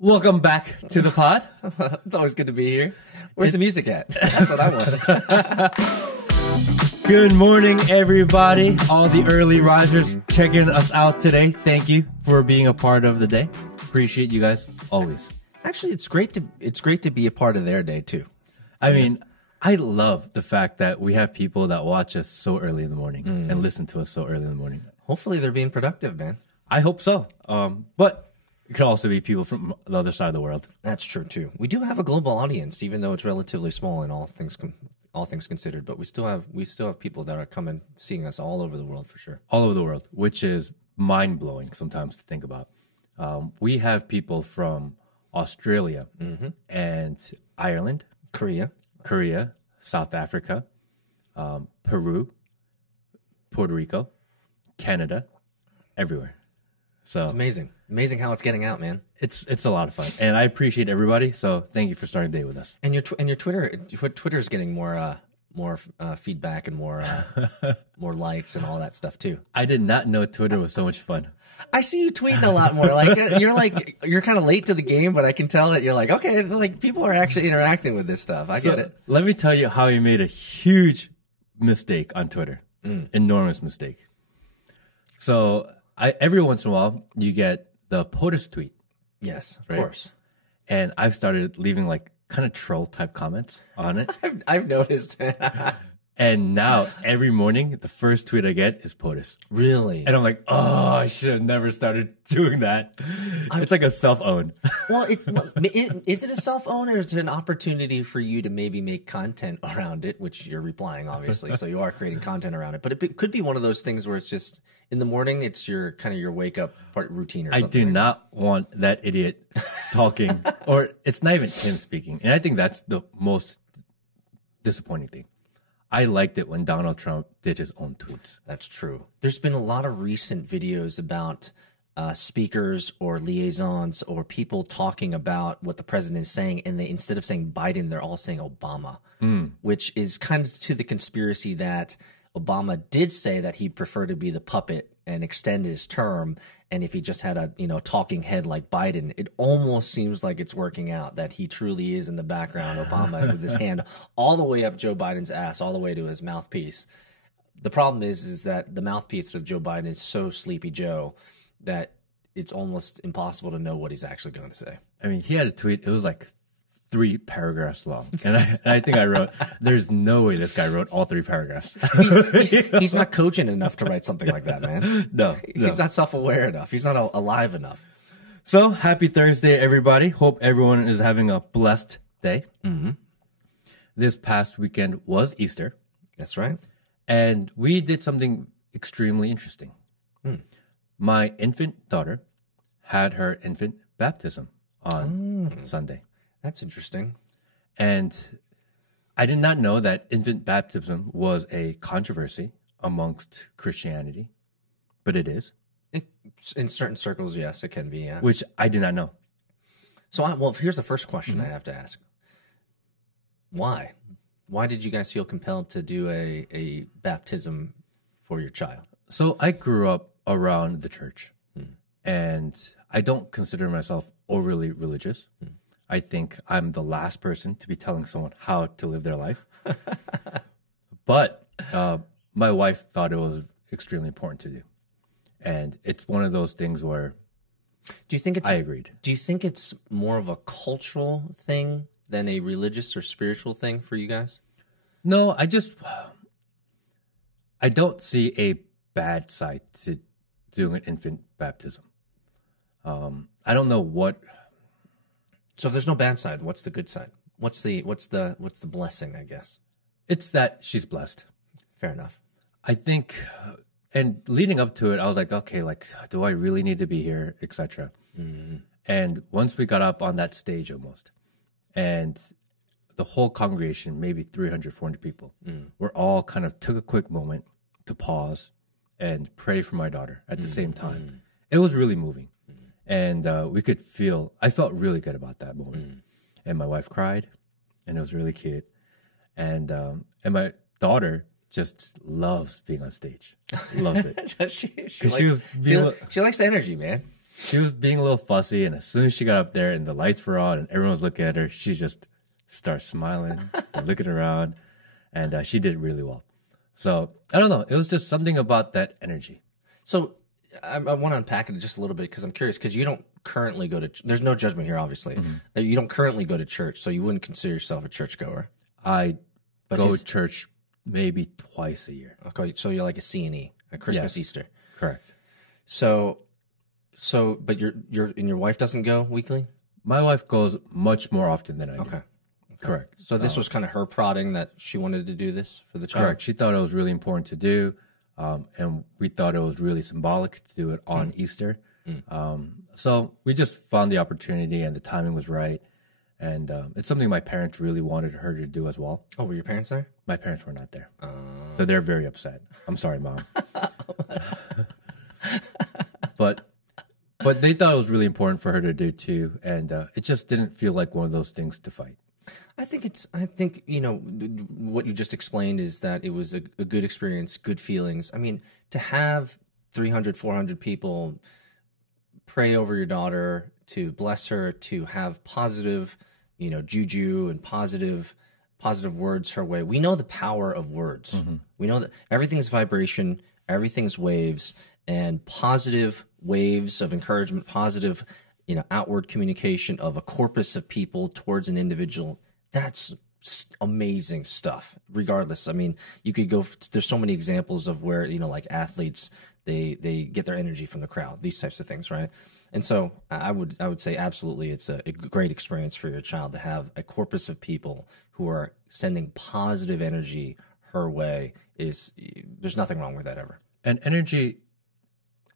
Welcome back to the pod. It's always good to be here. Where's the music at? That's what I want. Good morning, everybody. All the early risers checking us out today. Thank you for being a part of the day. Appreciate you guys always. Actually, it's great to be a part of their day too. I mean, I love the fact that we have people that watch us so early in the morning and listen to us so early in the morning. Hopefully, they're being productive, man. I hope so. But it could also be people from the other side of the world. That's true too. We do have a global audience, even though it's relatively small in all things considered. But we still have people that are coming, seeing us all over the world for sure. All over the world, which is mind blowing sometimes to think about. We have people from Australia and Ireland, Korea, South Africa, Peru, Puerto Rico, Canada, everywhere. So it's amazing how it's getting out, man. It's a lot of fun, and I appreciate everybody. So thank you for starting the day with us. And your Twitter's getting more feedback and more likes and all that stuff too. I did not know Twitter was so much fun. I see you tweeting a lot more. You're kind of late to the game, but I can tell that you're like, okay, like people are actually interacting with this stuff. I get it. Let me tell you how you made a huge mistake on Twitter. Enormous mistake. So every once in a while you get the POTUS tweet. Yes, of right? course. And I've started leaving like kind of troll type comments on it. I've noticed. And now every morning, the first tweet I get is POTUS. Really? And I'm like, oh, I should have never started doing that. It's like a self-own. Well, is it a self-own, or is it an opportunity for you to maybe make content around it, which you're replying, obviously. So you are creating content around it. But it could be one of those things where it's just in the morning, it's your kind of your wake-up part routine or something. I do not want that idiot talking, or it's not even him speaking. And I think that's the most disappointing thing. I liked it when Donald Trump did his own tweets. That's true. There's been a lot of recent videos about speakers or liaisons or people talking about what the president is saying, and they, instead of saying Biden, they're all saying Obama, which is kind of to the conspiracy that Obama did say that he'd prefer to be the puppet and extend his term. And if he just had a talking head like Biden, it almost seems like it's working out that he truly is in the background, Obama, with his hand all the way up Joe Biden's ass, all the way to his mouthpiece. The problem is that the mouthpiece of Joe Biden is so Sleepy Joe that it's almost impossible to know what he's actually going to say. I mean, he had a tweet. It was like 3 paragraphs long. And I think I wrote, there's no way this guy wrote all 3 paragraphs. He's not cogent enough to write something like that, man. No. He's not self-aware enough. He's not alive enough. So happy Thursday, everybody. Hope everyone is having a blessed day. This past weekend was Easter. That's right. And we did something extremely interesting. My infant daughter had her infant baptism on Sunday. That's interesting. And I did not know that infant baptism was a controversy amongst Christianity, but it is. In certain circles, yes, it can be, yeah. Which I did not know. So, here's the first question I have to ask. Why? Why did you guys feel compelled to do a baptism for your child? So I grew up around the church, and I don't consider myself overly religious. I think I'm the last person to be telling someone how to live their life. But my wife thought it was extremely important to do. And it's one of those things where I agreed. Do you think it's more of a cultural thing than a religious or spiritual thing for you guys? No, I don't see a bad side to doing an infant baptism. I don't know what. So if there's no bad side, what's the good side? What's the blessing, I guess? It's that she's blessed. Fair enough. I think, and leading up to it, I was like, okay, like, do I really need to be here, etc. And once we got up on that stage almost, and the whole congregation, maybe 300, 400 people, were all kind of took a quick moment to pause and pray for my daughter at the same time. It was really moving. And I felt really good about that moment. And my wife cried, and it was really cute. And my daughter just loves being on stage. Loves it. She likes the energy, man. she was being a little fussy, and as soon as she got up there and the lights were on and everyone was looking at her, she just started smiling and looking around, and she did really well. So I don't know. It was just something about that energy. So I want to unpack it just a little bit because I'm curious because you don't currently go to. There's no judgment here, obviously. You don't currently go to church, so you wouldn't consider yourself a churchgoer. I go to church maybe twice a year. Okay, so you're like a C&E, a Christmas, Yes. Easter. Correct. So, but your wife doesn't go weekly. My wife goes much more often than I do. Okay. Correct. So this was kind of her prodding that she wanted to do this for the child. Correct. She thought it was really important to do, and we thought it was really symbolic to do it on Easter. So we just found the opportunity, and the timing was right. And it's something my parents really wanted her to do as well. Oh, were your parents there? My parents were not there. So they're very upset. I'm sorry, Mom. But they thought it was really important for her to do too, and it just didn't feel like one of those things to fight. I think you know what you just explained is that it was a good experience, good feelings. I mean, to have 300, 400 people pray over your daughter, to bless her, to have positive, you know, juju and positive words her way. We know the power of words. We know that everything's vibration, everything's waves, and positive waves of encouragement, positive, you know, outward communication of a corpus of people towards an individual. That's amazing stuff. Regardless, I mean, you could go. There's so many examples of where, you know, like athletes, they get their energy from the crowd. These types of things, right? And so I would say absolutely, it's a great experience for your child to have a corpus of people who are sending positive energy her way. There's nothing wrong with that ever. And energy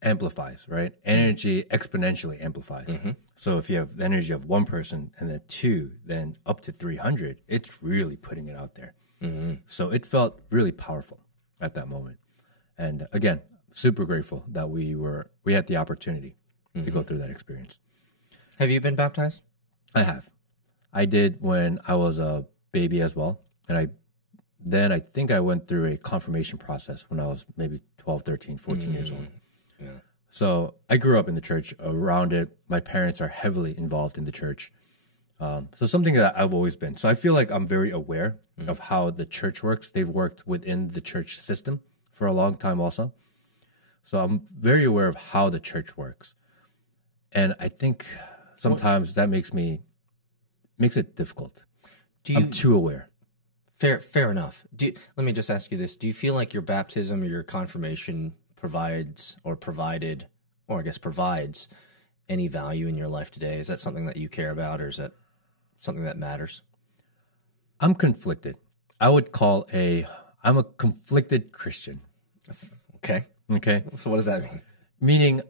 amplifies, right? Energy exponentially amplifies. So if you have the energy of one person and then two, then up to 300, it's really putting it out there. So it felt really powerful at that moment. And again, super grateful that we had the opportunity to go through that experience. Have you been baptized? I have. I did when I was a baby as well. And I think I went through a confirmation process when I was maybe 12, 13, 14 years old. Yeah. So I grew up in the church around it. My parents are heavily involved in the church. So something that I've always been. So I feel like I'm very aware of how the church works. They've worked within the church system for a long time also. So I'm very aware of how the church works. And I think sometimes that makes it difficult. I'm too aware. Fair enough. Let me just ask you this. Do you feel like your baptism or your confirmation provides any value in your life today? Is that something that you care about, or is that something that matters? I'm conflicted. I would call I'm a conflicted Christian. Okay. Okay. So what does that mean? Meaning,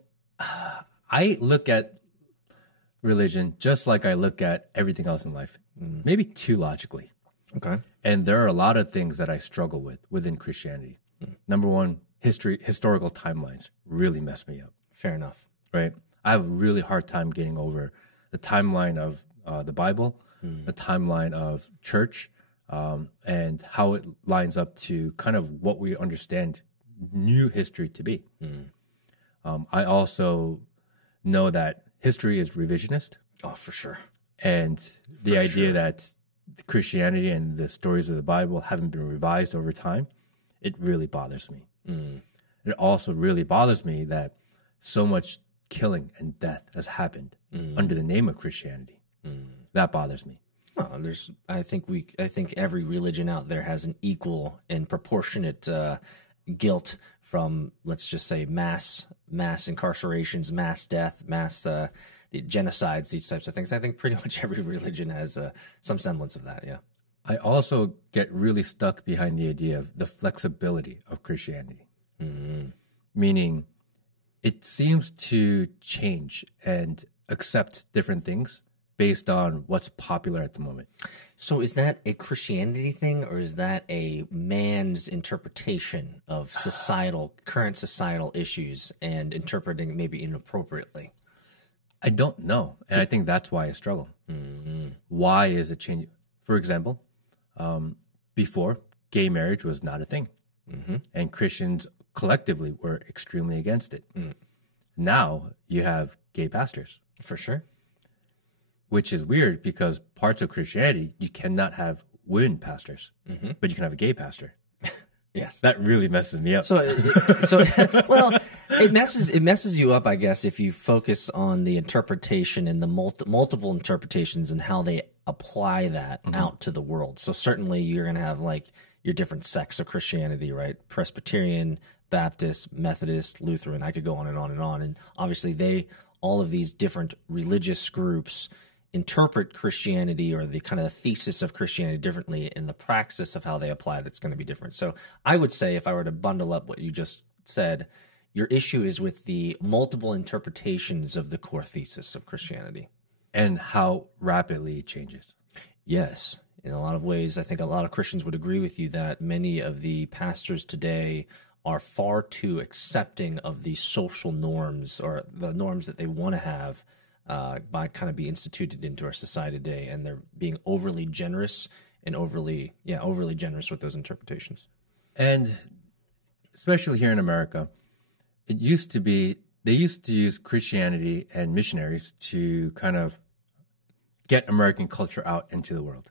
I look at religion just like I look at everything else in life, maybe too logically. Okay. And there are a lot of things that I struggle with within Christianity. Number one, historical timelines really mess me up. Fair enough. Right? I have a really hard time getting over the timeline of the Bible, the timeline of church, and how it lines up to kind of what we understand new history to be. I also know that history is revisionist. Oh, for sure. And the idea that Christianity and the stories of the Bible haven't been revised over time, it really bothers me. It also really bothers me that so much killing and death has happened under the name of Christianity. That bothers me. Well, I think every religion out there has an equal and proportionate guilt from, let's just say, mass incarcerations, mass death, mass genocides, these types of things. I think pretty much every religion has some semblance of that. Yeah. I also get really stuck behind the idea of the flexibility of Christianity, meaning it seems to change and accept different things based on what's popular at the moment. So is that a Christianity thing, or is that a man's interpretation of current societal issues and interpreting maybe inappropriately? I don't know. And I think that's why I struggle. Why is it changing? For example, before, gay marriage was not a thing. And Christians collectively were extremely against it. now you have gay pastors, For sure. which is weird because parts of Christianity, you cannot have women pastors, but you can have a gay pastor. Yes. That really messes me up. So well, it messes you up, I guess, if you focus on the interpretation and the multiple interpretations and how they apply that out to the world. So certainly you're going to have like your different sects of Christianity, right? Presbyterian, Baptist, Methodist, Lutheran. I could go on and on and on. And obviously all of these different religious groups interpret Christianity or the kind of the thesis of Christianity differently, and the praxis of how they apply that's going to be different. So I would say, if I were to bundle up what you just said, your issue is with the multiple interpretations of the core thesis of Christianity. And how rapidly it changes. Yes. In a lot of ways, I think a lot of Christians would agree with you that many of the pastors today are far too accepting of the social norms or the norms that they want to have by kind of be instituted into our society today, and they're being overly generous and overly generous with those interpretations. And especially here in America, they used to use Christianity and missionaries to kind of get American culture out into the world.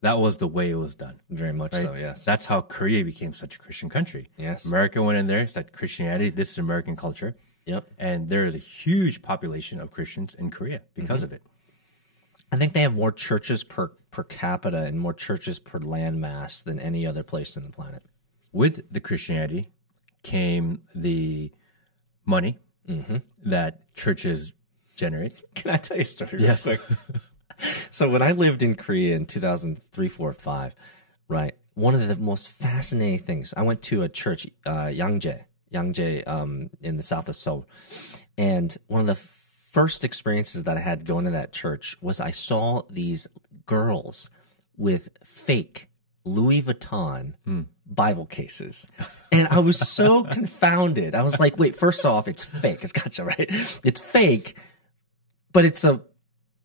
That was the way it was done. Very much right? so, yes. That's how Korea became such a Christian country. Yes. America went in there, said Christianity, this is American culture. Yep. And there is a huge population of Christians in Korea because of it. I think they have more churches per capita and more churches per landmass than any other place on the planet. With the Christianity came the money that churches generate. Can I tell you a story Yes. real quick? So when I lived in Korea in 2003, 4, 5, right, one of the most fascinating things, I went to a church, Yangjae, in the south of Seoul. And one of the first experiences that I had going to that church was I saw these girls with fake Louis Vuitton Bible cases. And I was so confounded. I was like, wait, first off, it's fake. It's gotcha, right? It's fake, but it's a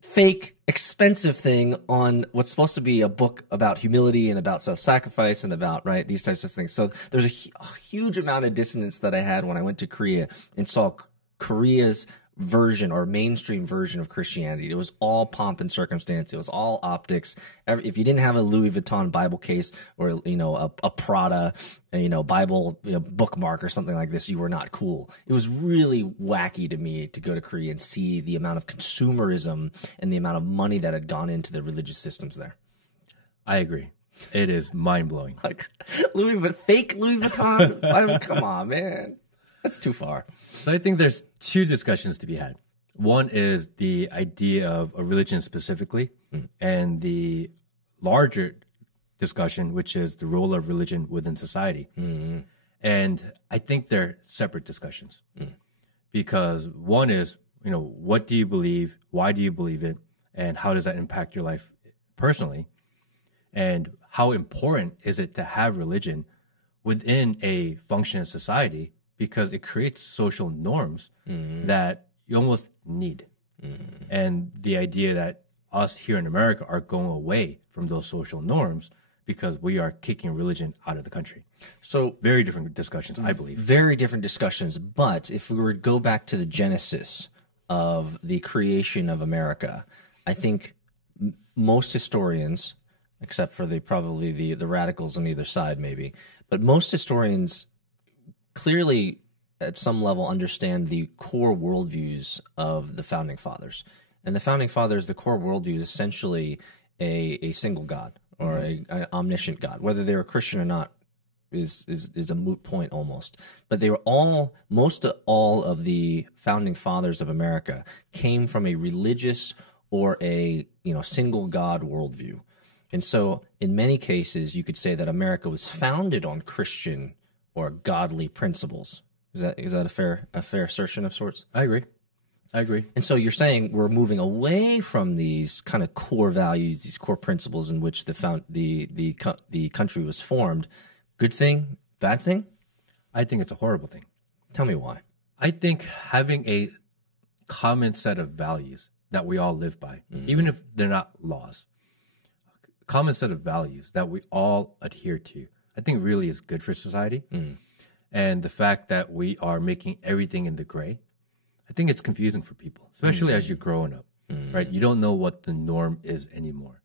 fake, expensive thing on what's supposed to be a book about humility and about self-sacrifice and about, right, these types of things. So there's a huge amount of dissonance that I had when I went to Korea and saw Korea's version or mainstream version of Christianity. It was all pomp and circumstance. It was all optics. If you didn't have a Louis Vuitton Bible case or, a Prada, Bible bookmark or something like this, you were not cool. It was really wacky to me to go to Korea and see the amount of consumerism and the amount of money that had gone into the religious systems there. I agree. It is mind-blowing. Like fake Louis Vuitton? I mean, come on, man. That's too far. So I think there's two discussions to be had. One is the idea of a religion specifically, and the larger discussion, which is the role of religion within society. And I think they're separate discussions because one is, what do you believe? Why do you believe it? And how does that impact your life personally? And how important is it to have religion within a functioning society? Because it creates social norms that you almost need. And the idea that us here in America are going away from those social norms because we are kicking religion out of the country. So very different discussions, I believe. Very different discussions. But if we were to go back to the genesis of the creation of America, I think most historians, except for probably the radicals on either side maybe, but most historians clearly at some level understand the core worldviews of the Founding Fathers. And the Founding Fathers, the core worldview is essentially a single God or an omniscient God. Whether they were Christian or not is a moot point almost. But they were most of the Founding Fathers of America came from a religious or a single God worldview. And so in many cases, you could say that America was founded on Christian or godly principles. Is that a fair assertion of sorts? I agree. And so you're saying we're moving away from these kind of core values, these core principles in which the country was formed. Good thing, bad thing? I think it's a horrible thing. Tell me why. I think having a common set of values that we all live by, even if they're not laws, common set of values that we all adhere to, I think really is good for society. And the fact that we are making everything in the gray I think it's confusing for people, especially as you're growing up, right? You don't know what the norm is anymore.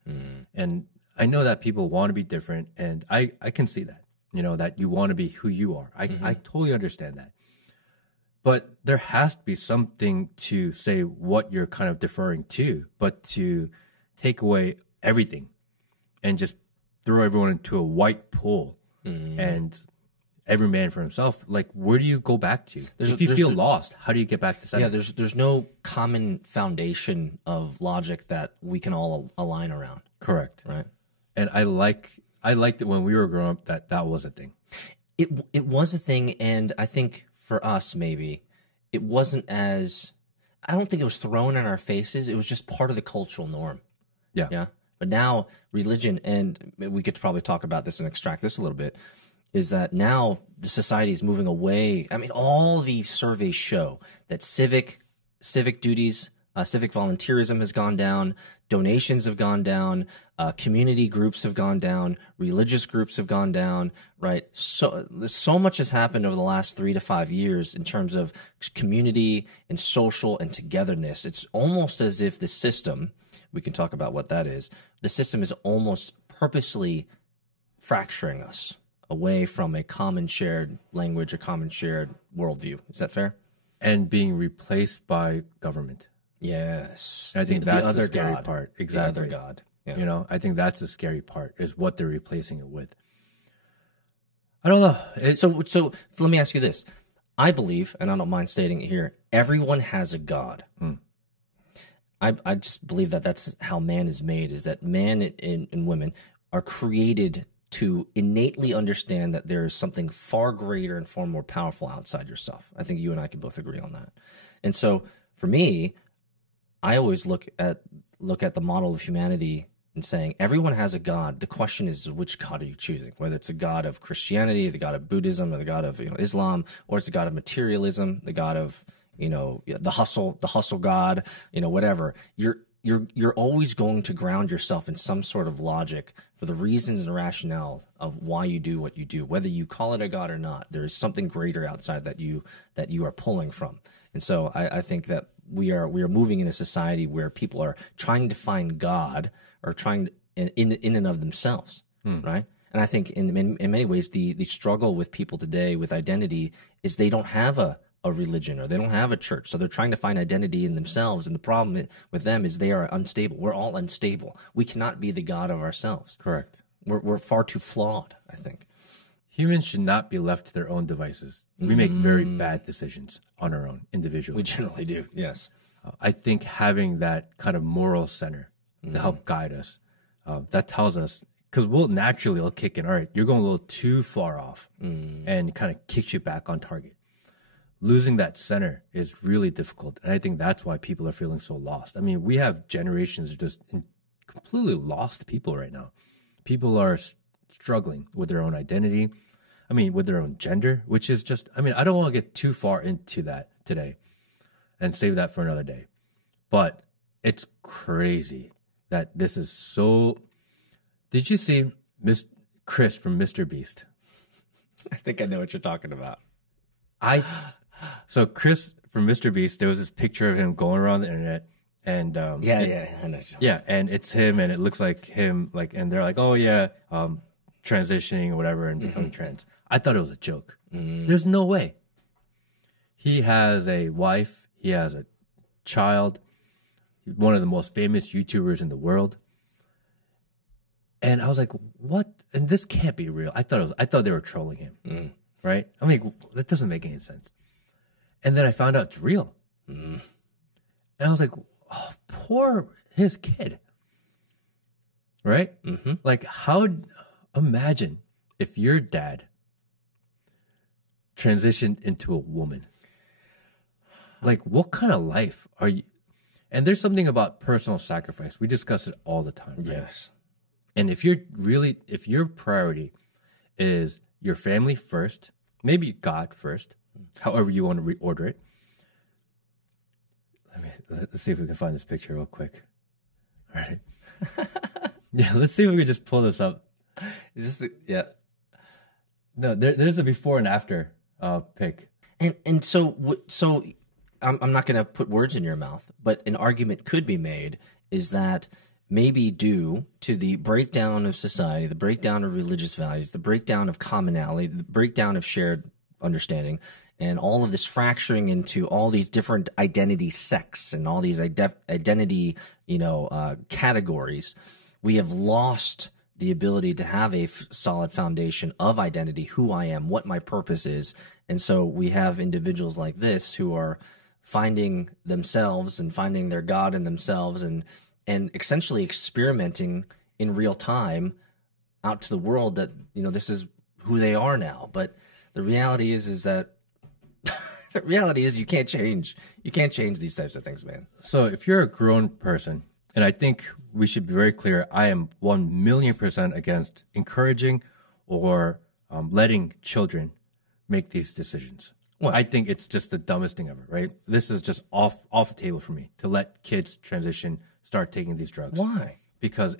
And I know that people want to be different, and I can see that, that you want to be who you are. I totally understand that. But there has to be something to say what you're kind of deferring to, but to take away everything and just throw everyone into a white pool and every man for himself. Like, where do you go back to? If you feel lost, how do you get back to center? Yeah, there's no common foundation of logic that we can all align around. Correct. Right. And I liked it when we were growing up that was a thing. It was a thing, and I think for us, maybe, it wasn't as, I don't think it was thrown in our faces. It was just part of the cultural norm. Yeah. Yeah. But now religion, and we could probably talk about this and extract this a little bit, is that now the society is moving away. I mean, all the surveys show that civic duties, civic volunteerism has gone down, donations have gone down, community groups have gone down, religious groups have gone down, right? So much has happened over the last 3 to 5 years in terms of community and social and togetherness. It's almost as if the system, we can talk about what that is, the system is almost purposely fracturing us away from a common shared language, a common shared worldview. Is that fair? And being replaced by government. Yes. I think that's the scary part. Exactly. The other God. Yeah. I think that's the scary part, is what they're replacing it with. I don't know. So let me ask you this. I believe, and I don't mind stating it here, everyone has a God. I just believe that that's how man is made, is that man and women are created to innately understand that there is something far greater and far more powerful outside yourself. I think you and I can both agree on that. And so for me, I always look at the model of humanity and saying everyone has a God. The question is, which God are you choosing? Whether it's a God of Christianity, the God of Buddhism, or the God of Islam, or it's the God of materialism, the God of the hustle God, whatever. You're always going to ground yourself in some sort of logic for the reasons and rationale of why you do what you do, whether you call it a God or not. There is something greater outside that you are pulling from. And so I think that we are moving in a society where people are trying to find God, or trying to, in and of themselves, right? And I think in many ways the struggle with people today with identity is they don't have a religion, or they don't have a church, so they're trying to find identity in themselves. And the problem with them is they are unstable. We're all unstable. We cannot be the God of ourselves. Correct. We're far too flawed, I think. Humans should not be left to their own devices. We make very bad decisions on our own individually. We generally do, yes. I think having that kind of moral center to help guide us, that tells us, because we'll naturally kick in, all right, you're going a little too far off, and kind of kicks you back on target. Losing that center is really difficult, and I think that's why people are feeling so lost. I mean, we have generations of just completely lost people right now. People are struggling with their own identity, with their own gender, which is just, I don't want to get too far into that today and save that for another day. But it's crazy that this is so... Did you see Chris from Mr. Beast? I think I know what you're talking about. So Chris from Mr. Beast, there was this picture of him going around the internet, and I know. Yeah, and it's him, and it looks like him, and they're like, oh yeah, transitioning or whatever and becoming trans. I thought it was a joke. There's no way. He has a wife, he has a child, one of the most famous YouTubers in the world, and I was like, what? And this can't be real. I thought they were trolling him. Right? That doesn't make any sense. And then I found out it's real. And I was like, oh, poor his kid. Right? Imagine if your dad transitioned into a woman. What kind of life are you? And there's something about personal sacrifice. We discuss it all the time. Right? Yes. And if your priority is your family first, maybe God first, however you want to reorder it. Let's see if we can find this picture real quick. All right. Yeah, let's see if we can just pull this up. Is this yeah? No, there's a before and after pic. And so I'm not going to put words in your mouth, but an argument could be made is that maybe due to the breakdown of society, the breakdown of religious values, the breakdown of commonality, the breakdown of shared understanding, and all of this fracturing into all these different identity sects and all these identity, categories, we have lost the ability to have a solid foundation of identity, who I am, what my purpose is. And so we have individuals like this who are finding themselves and finding their God in themselves and essentially experimenting in real time out to the world that, this is who they are now. But the reality is that the reality is you can't change these types of things, man. So if you're a grown person, and I think we should be very clear, I am 1,000,000% against encouraging or letting children make these decisions. Well, I think it's just the dumbest thing ever, right? This is just off the table for me to let kids transition, start taking these drugs. Why? Because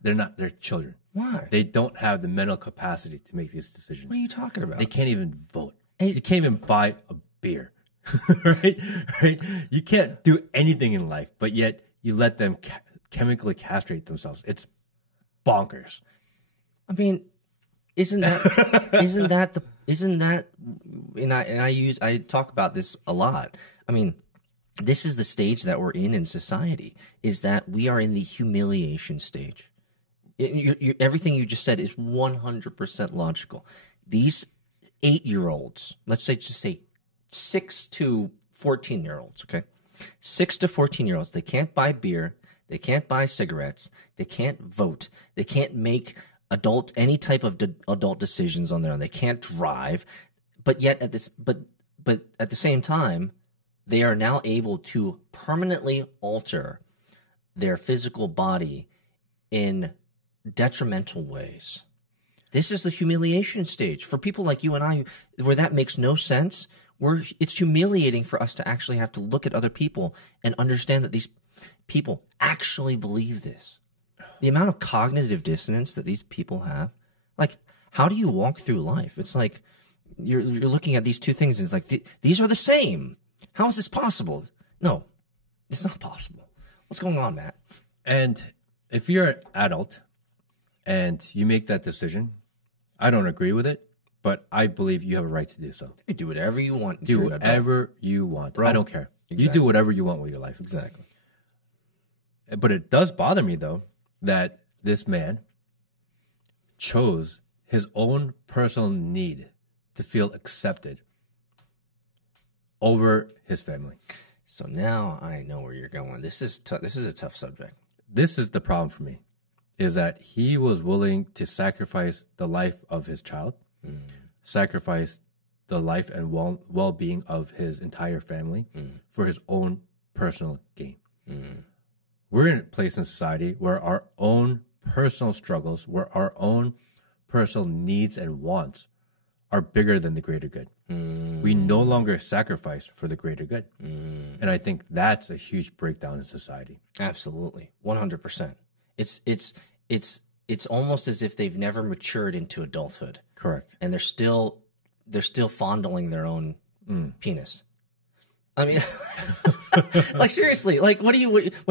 they're children. Why? They don't have the mental capacity to make these decisions. What are you talking about? They can't even vote. You can't even buy a beer, right? You can't do anything in life, but yet you let them chemically castrate themselves. It's bonkers. I mean, isn't that I talk about this a lot. I mean, this is the stage that we're in society, is that we are in the humiliation stage. Everything you just said is 100% logical. These 8-year-olds, let's just say 6 to 14-year-olds, okay? 6 to 14-year-olds, they can't buy beer, they can't buy cigarettes, they can't vote, they can't make any type of adult decisions on their own, they can't drive, but yet at the same time, they are now able to permanently alter their physical body in detrimental ways. This is the humiliation stage. For people like you and I, where that makes no sense, it's humiliating for us to actually have to look at other people and understand that these people actually believe this. The amount of cognitive dissonance that these people have, like, how do you walk through life? It's like you're looking at these two things and it's like, these are the same. How is this possible? No, it's not possible. What's going on, Matt? And if you're an adult and you make that decision, I don't agree with it, but I believe you have a right to do so. You do whatever you want. Do whatever you want. Bro, I don't care. Exactly. You do whatever you want with your life. Exactly. But it does bother me, though, that this man chose his own personal need to feel accepted over his family. So now I know where you're going. This is a tough subject. This is the problem for me, is that he was willing to sacrifice the life of his child, sacrifice the life and well-being of his entire family for his own personal gain. We're in a place in society where our own personal struggles, where our own personal needs and wants are bigger than the greater good. We no longer sacrifice for the greater good. And I think that's a huge breakdown in society. Absolutely. 100%. It's almost as if they've never matured into adulthood. Correct. And they're still fondling their own penis. I mean, like, seriously, like, when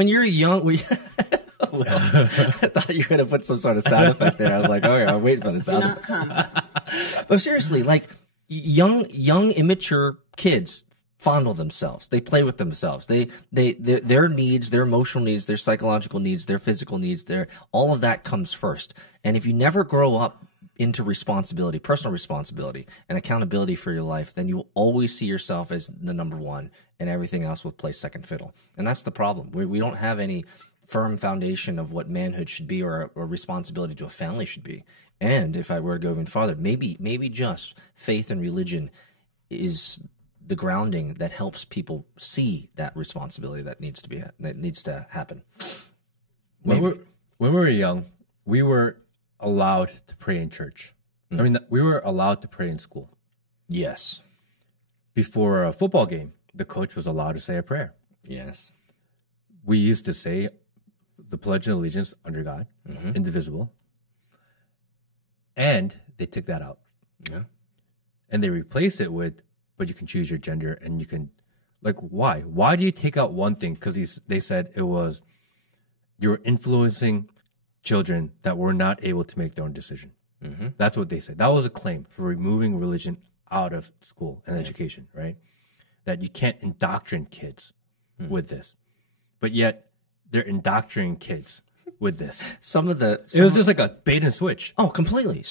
you're young, well, I thought you were going to put some sort of sound effect there. I was like, okay, I'm waiting for the sound effect. But seriously, like, young, immature kids fondle themselves. They play with themselves. Their needs, their emotional needs, their psychological needs, their physical needs, all of that comes first. And if you never grow up into responsibility, personal responsibility and accountability for your life, then you will always see yourself as the number one and everything else will play second fiddle. And that's the problem. We don't have any firm foundation of what manhood should be or responsibility to a family should be. And if I were to go even farther, maybe just faith and religion is the grounding that helps people see that responsibility that needs to happen. When we were young, we were allowed to pray in church. I mean, we were allowed to pray in school. Yes. Before a football game, the coach was allowed to say a prayer. Yes. We used to say the Pledge of Allegiance under God, indivisible. And they took that out. Yeah. And they replaced it with, but you can choose your gender and you can Like, why? Why do you take out one thing? Because they said it was you're influencing children that were not able to make their own decision. That's what they said. That was a claim for removing religion out of school and education, right? That you can't indoctrinate kids with this. But yet, they're indoctrinating kids with this. It was just like a bait and switch. Oh, completely.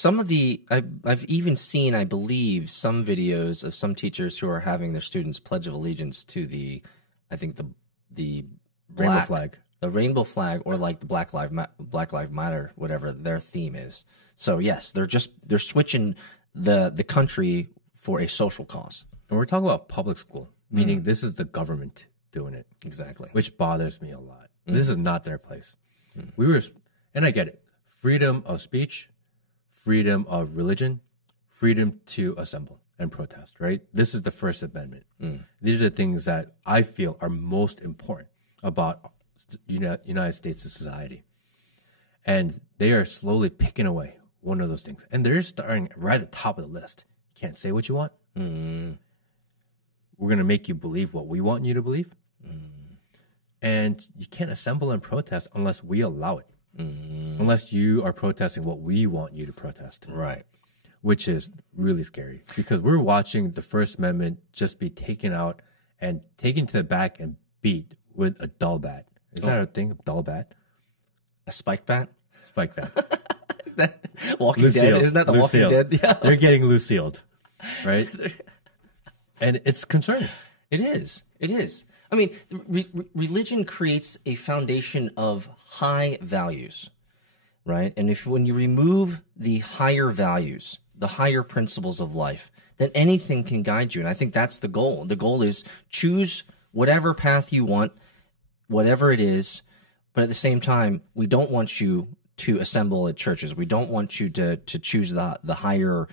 I've even seen, I believe, some videos of some teachers who are having their students pledge of allegiance to the Rainbow flag. The rainbow flag, or like the Black Lives Matter, whatever their theme is. So yes, they're switching the country for a social cause. And we're talking about public school, meaning this is the government doing it. Exactly. Which bothers me a lot. This is not their place. And I get it. Freedom of speech, freedom of religion, freedom to assemble and protest, right? This is the First Amendment. These are the things that I feel are most important about United States society. And they are slowly picking away one of those things. And they're starting right at the top of the list. You can't say what you want. We're going to make you believe what we want you to believe. And you can't assemble and protest unless we allow it. Unless you are protesting what we want you to protest. Right. Which is really scary because we're watching the First Amendment just be taken out and taken to the back and beat with a dull bat. Is that a thing? A dull bat? A spike bat? Spike bat. Is that Walking Dead? Isn't that the Walking Dead? Yeah. They're getting Lucille'd, right? And it's concerning. It is. It is. I mean, religion creates a foundation of high values, right? And when you remove the higher values, the higher principles of life, then anything can guide you. And I think that's the goal. The goal is choose whatever path you want, whatever it is. But at the same time, we don't want you to assemble at churches. We don't want you to choose the higher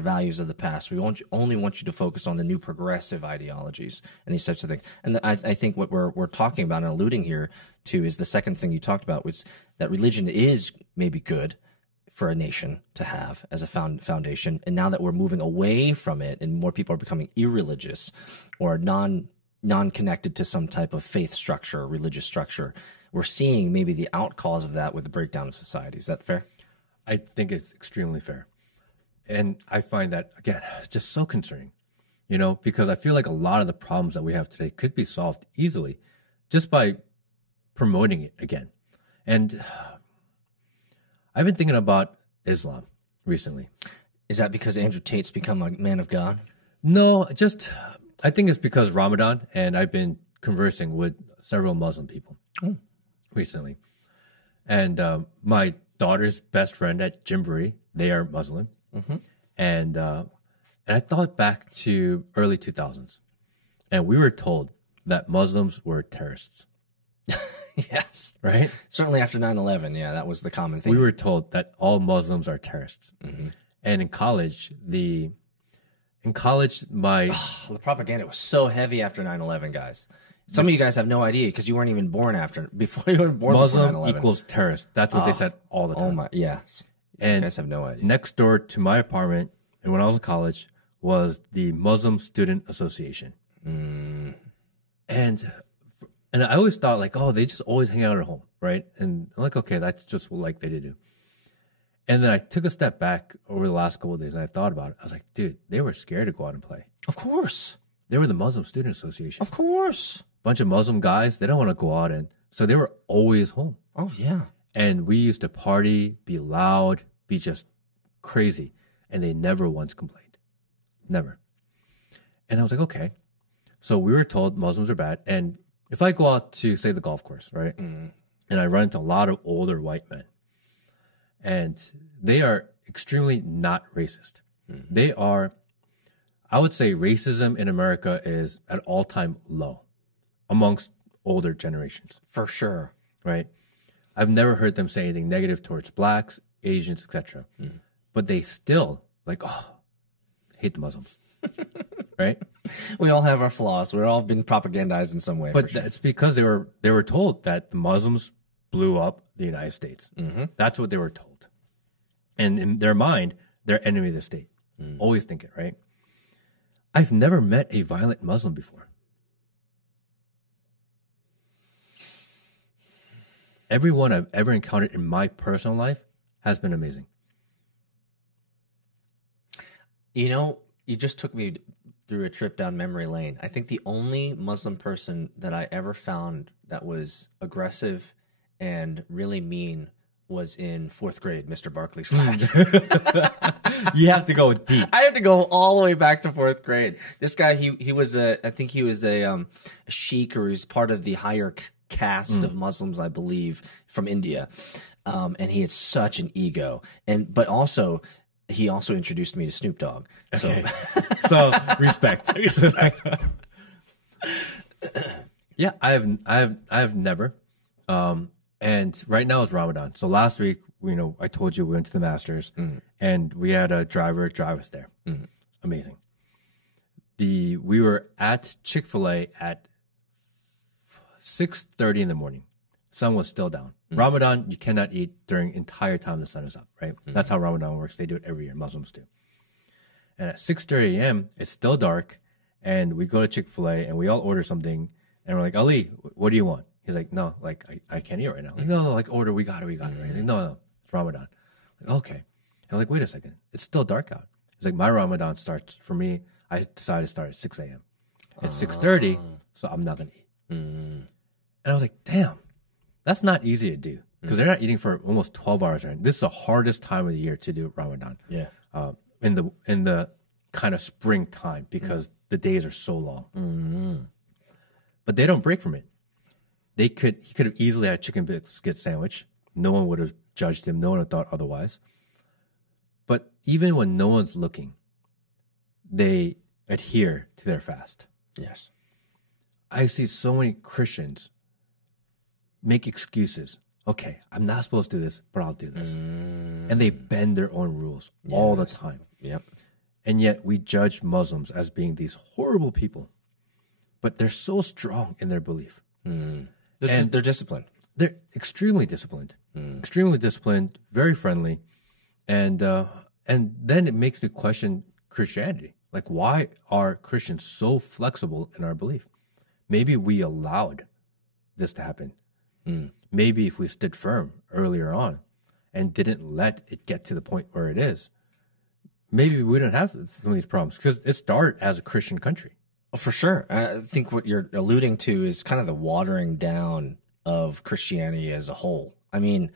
values of the past. We only want you to focus on the new progressive ideologies and these types of things. And I think what we're talking about and alluding here to is the second thing you talked about, which that religion is maybe good for a nation to have as a foundation. And now that we're moving away from it and more people are becoming irreligious or non-connected to some type of faith structure or religious structure, we're seeing maybe the outcause of that with the breakdown of society. Is that fair? I think it's extremely fair. And I find that, again, just so concerning, because I feel like a lot of the problems that we have today could be solved easily just by promoting it again. And I've been thinking about Islam recently. Is that because Andrew Tate's become a man of God? No, I think it's because Ramadan, and I've been conversing with several Muslim people recently. And my daughter's best friend at Gymboree, they are Muslim. And I thought back to early 2000s, and we were told that Muslims were terrorists. Yes. Right? Certainly after 9/11, yeah, that was the common thing. We were told that all Muslims are terrorists. And in college, the propaganda was so heavy after 9/11, guys. Some of you guys have no idea because you weren't even born before you were born. Muslim before 9/11. equals terrorist. That's what they said all the time. Oh my, yes. And you guys have no idea. Next door to my apartment, and when I was in college, was the Muslim Student Association. And I always thought like, oh, they just always hang out at home, right? And I'm like, okay, that's just what like they do. And then I took a step back over the last couple of days and I thought about it. I was like, dude, they were scared to go out and play. Of course. They were the Muslim Student Association. Of course. Bunch of Muslim guys, they don't want to go out, and so they were always home. Oh yeah. And we used to party, be loud, be just crazy. And they never once complained. Never. And I was like, okay. So we were told Muslims are bad. And if I go out to, say, the golf course, right? And I run into a lot of older white men. And they are extremely not racist. They are, I would say racism in America is at all-time low amongst older generations. For sure. Right? I've never heard them say anything negative towards blacks, Asians, etc. But they still hate the Muslims. Right? We all have our flaws. We've all been propagandized in some way. But that's because they were told that the Muslims blew up the United States. That's what they were told. And in their mind, they're enemy of the state. Always think it, right? I've never met a violent Muslim before. everyone I've ever encountered in my personal life has been amazing. You know, you just took me through a trip down memory lane. I think the only Muslim person that I ever found that was aggressive and really mean was in 4th grade, Mr. Barkley's class. You have to go deep. I have to go all the way back to 4th grade. This guy, he was I think he was a sheikh, or he's part of the higher caste of Muslims, I believe, from India. And he had such an ego. But also, he also introduced me to Snoop Dogg. Okay. So respect. Yeah, I've never. And right now it's Ramadan. So last week, I told you we went to the Masters, and we had a driver drive us there. Amazing. We were at Chick-fil-A at 6:30 in the morning. Sun was still down. Ramadan, you cannot eat during entire time the sun is up, right? That's how Ramadan works. They do it every year. Muslims do. And at 6:30 a.m., it's still dark, and we go to Chick-fil-A, and we all order something, and we're like, Ali, what do you want? He's like, no, like, I can't eat right now. Like, no, like, order, we got it, right? Like, no, it's Ramadan. Like, okay. And I'm like, wait a second. It's still dark out. He's like, my Ramadan starts, for me, I decided to start at 6 a.m. It's 6:30, so I'm not going to eat. And I was like, damn, that's not easy to do, because they're not eating for almost 12 hours. Right? This is the hardest time of the year to do Ramadan. Yeah. In the kind of springtime, because the days are so long. But they don't break from it. He could have easily had a chicken biscuit sandwich. No one would have judged him. No one would have thought otherwise. But even when no one's looking, they adhere to their fast. Yes. I see so many Christians make excuses. Okay, I'm not supposed to do this, but I'll do this. And they bend their own rules all the time. Yep. And yet we judge Muslims as being these horrible people. But they're so strong in their belief. They're disciplined. They're extremely disciplined. Extremely disciplined, very friendly. And then it makes me question Christianity. Like, why are Christians so flexible in our belief? Maybe we allowed this to happen. Maybe if we stood firm earlier on and didn't let it get to the point where it is, maybe we wouldn't have some of these problems, because it started as a Christian country. For sure. I think what you're alluding to is kind of the watering down of Christianity as a whole. I mean,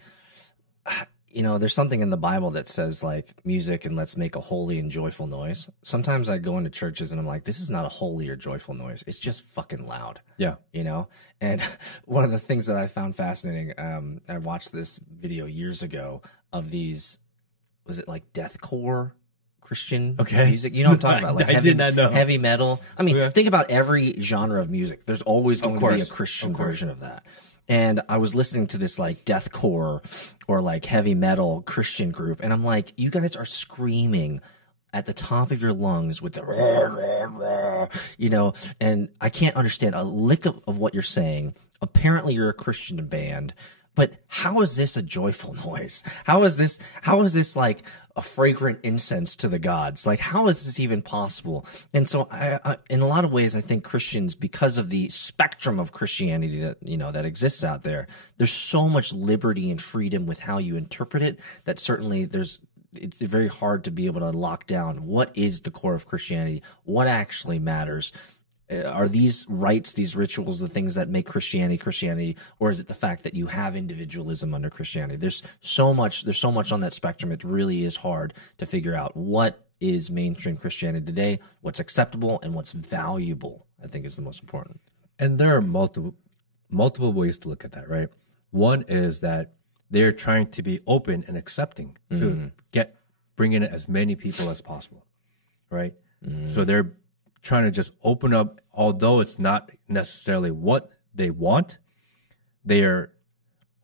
there's something in the Bible that says, like, music and let's make a holy and joyful noise. Sometimes I go into churches and I'm like, this is not a holy or joyful noise. It's just fucking loud. Yeah. And one of the things that I found fascinating, I watched this video years ago of these, was it like deathcore Christian music? You know what I'm talking about? Like I did not know. Heavy metal. I mean, think about every genre of music. There's always going to be a Christian version of that. And I was listening to this like deathcore or like heavy metal Christian group, and I'm like, you guys are screaming at the top of your lungs with the and I can't understand a lick of what you're saying. Apparently you're a Christian band, but how is this a joyful noise? How is this like a fragrant incense to the gods? Like, how is this even possible? And so I in a lot of ways, I think Christians, because of the spectrum of Christianity that, that exists out there, there's so much liberty and freedom with how you interpret it that certainly it's very hard to be able to lock down what is the core of Christianity, what actually matters. Are these rites, these rituals, the things that make Christianity, or is it the fact that you have individualism under Christianity? There's so much on that spectrum. It really is hard to figure out what is mainstream Christianity today, what's acceptable, and what's valuable, I think, is the most important. And there are multiple ways to look at that, right? One is that they're trying to be open and accepting to bring in as many people as possible, right? So they're trying to just open up, although it's not necessarily what they want, they are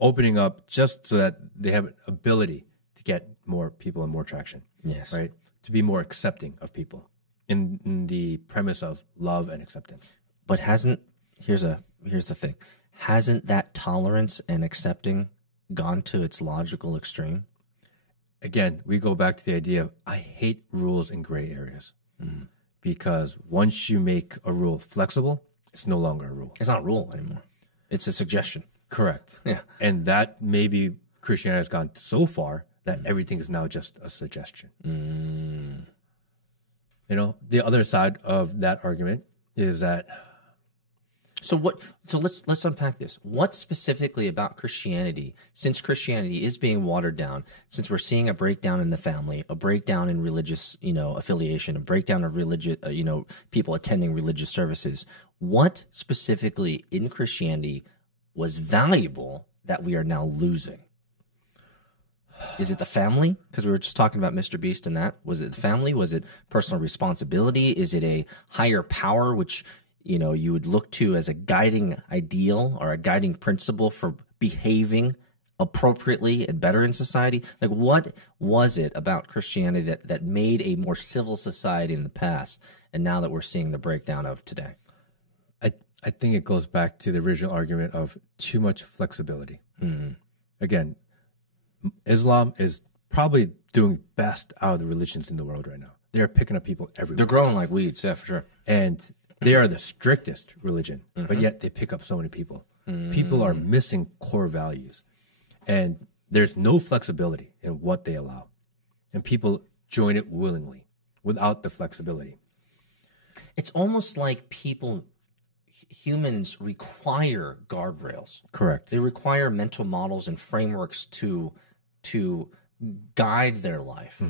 opening up just so that they have an ability to get more people and more traction. Yes. Right? To be more accepting of people in the premise of love and acceptance. But here's the thing. Hasn't that tolerance and accepting gone to its logical extreme? Again, we go back to the idea of I hate rules in gray areas. Because once you make a rule flexible, it's no longer a rule. It's not a rule anymore. It's a suggestion. Correct. Yeah. And that maybe Christianity has gone so far that everything is now just a suggestion. You know, the other side of that argument is that. So let's unpack this. What specifically about Christianity, since Christianity is being watered down, since we're seeing a breakdown in the family, a breakdown in religious, affiliation, a breakdown of religious, people attending religious services, what specifically in Christianity was valuable that we are now losing? Is it the family? Because we were just talking about Mr. Beast and that. Was it the family? Was it personal responsibility? Is it a higher power, which you would look to as a guiding ideal or a guiding principle for behaving appropriately and better in society? Like, what was it about Christianity that made a more civil society in the past, and now that we're seeing the breakdown of today? I think it goes back to the original argument of too much flexibility. Again, Islam is probably doing best out of the religions in the world right now. They're picking up people everywhere. They're growing like weeds, yeah, for sure. And they are the strictest religion, but yet they pick up so many people. People are missing core values. And there's no flexibility in what they allow. And people join it willingly without the flexibility. It's almost like humans require guardrails. Correct. They require mental models and frameworks to guide their life.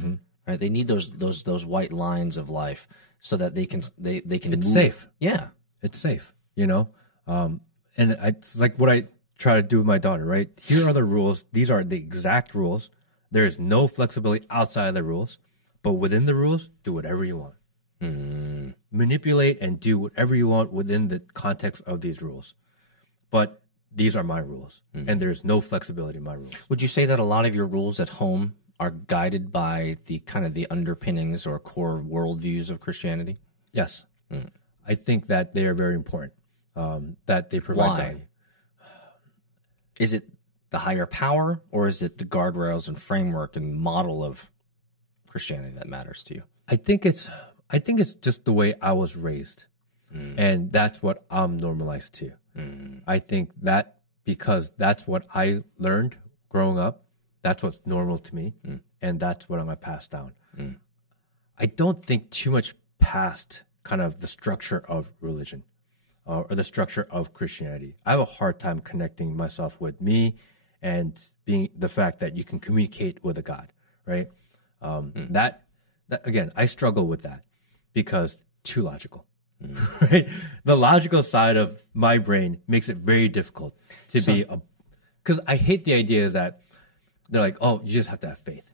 Right? They need those white lines of life so that they can It's move. safe. Yeah. It's safe, and it's like what I try to do with my daughter, right? Here are the rules. These are the exact rules. There is no flexibility outside of the rules, but within the rules, do whatever you want. Manipulate and do whatever you want within the context of these rules. But these are my rules, and there's no flexibility in my rules. Would you say that a lot of your rules at home are guided by the kind of the underpinnings or core worldviews of Christianity? Yes. I think that they are very important, that they provide value. Is it the higher power, or is it the guardrails and framework and model of Christianity that matters to you? I think it's just the way I was raised, and that's what I'm normalized to. I think that because that's what I learned growing up, that's what's normal to me, and that's what I'm going to pass down. I don't think too much past kind of the structure of religion or the structure of Christianity. I have a hard time connecting myself with me and being the fact that you can communicate with a God, right? That again, I struggle with that because too logical, right? The logical side of my brain makes it very difficult to be because I hate the idea is that they're like, oh, you just have to have faith.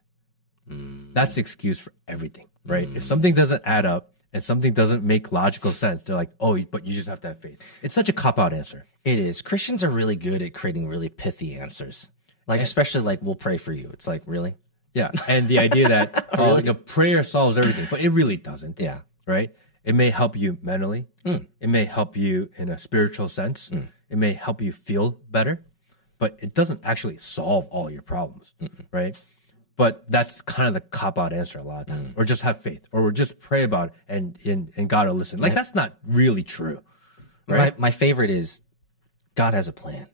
That's the excuse for everything, right? If something doesn't add up and something doesn't make logical sense, they're like, oh, but you just have to have faith. It's such a cop-out answer. It is. Christians are really good at creating really pithy answers. Like, especially like, we'll pray for you. It's like, really? Yeah. And the idea that prayer solves everything, but it really doesn't. Yeah. Right? It may help you mentally. It may help you in a spiritual sense. It may help you feel better, but it doesn't actually solve all your problems, right? But that's kind of the cop-out answer a lot of times. Or just have faith, or just pray about it and God will listen. Like, that's not really true, right? My favorite is, God has a plan.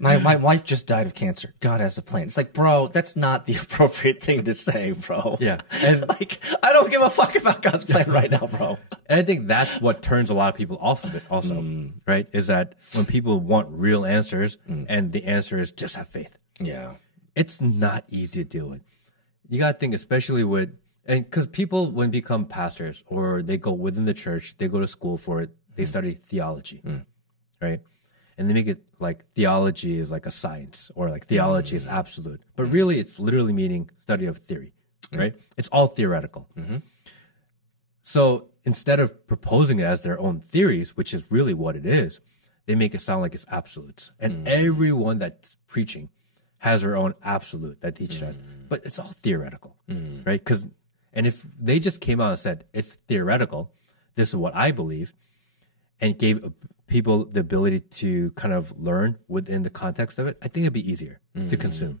My wife just died of cancer. God has a plan. It's like, bro, that's not the appropriate thing to say, bro. Yeah. And like, I don't give a fuck about God's plan right now, bro. And I think that's what turns a lot of people off of it also, right? Is that when people want real answers and the answer is just have faith. Yeah. It's not easy to deal with. You got to think, especially and because people, when become pastors or they go within the church, they go to school for it, they study theology, right? And they make it like theology is like a science, or like theology is absolute. But really, it's literally meaning study of theory, right? It's all theoretical. So instead of proposing it as their own theories, which is really what it is, they make it sound like it's absolutes. And everyone that's preaching has their own absolute that teaches us. But it's all theoretical, right? And if they just came out and said, it's theoretical, this is what I believe, and gave people the ability to kind of learn within the context of it, I think it'd be easier to consume.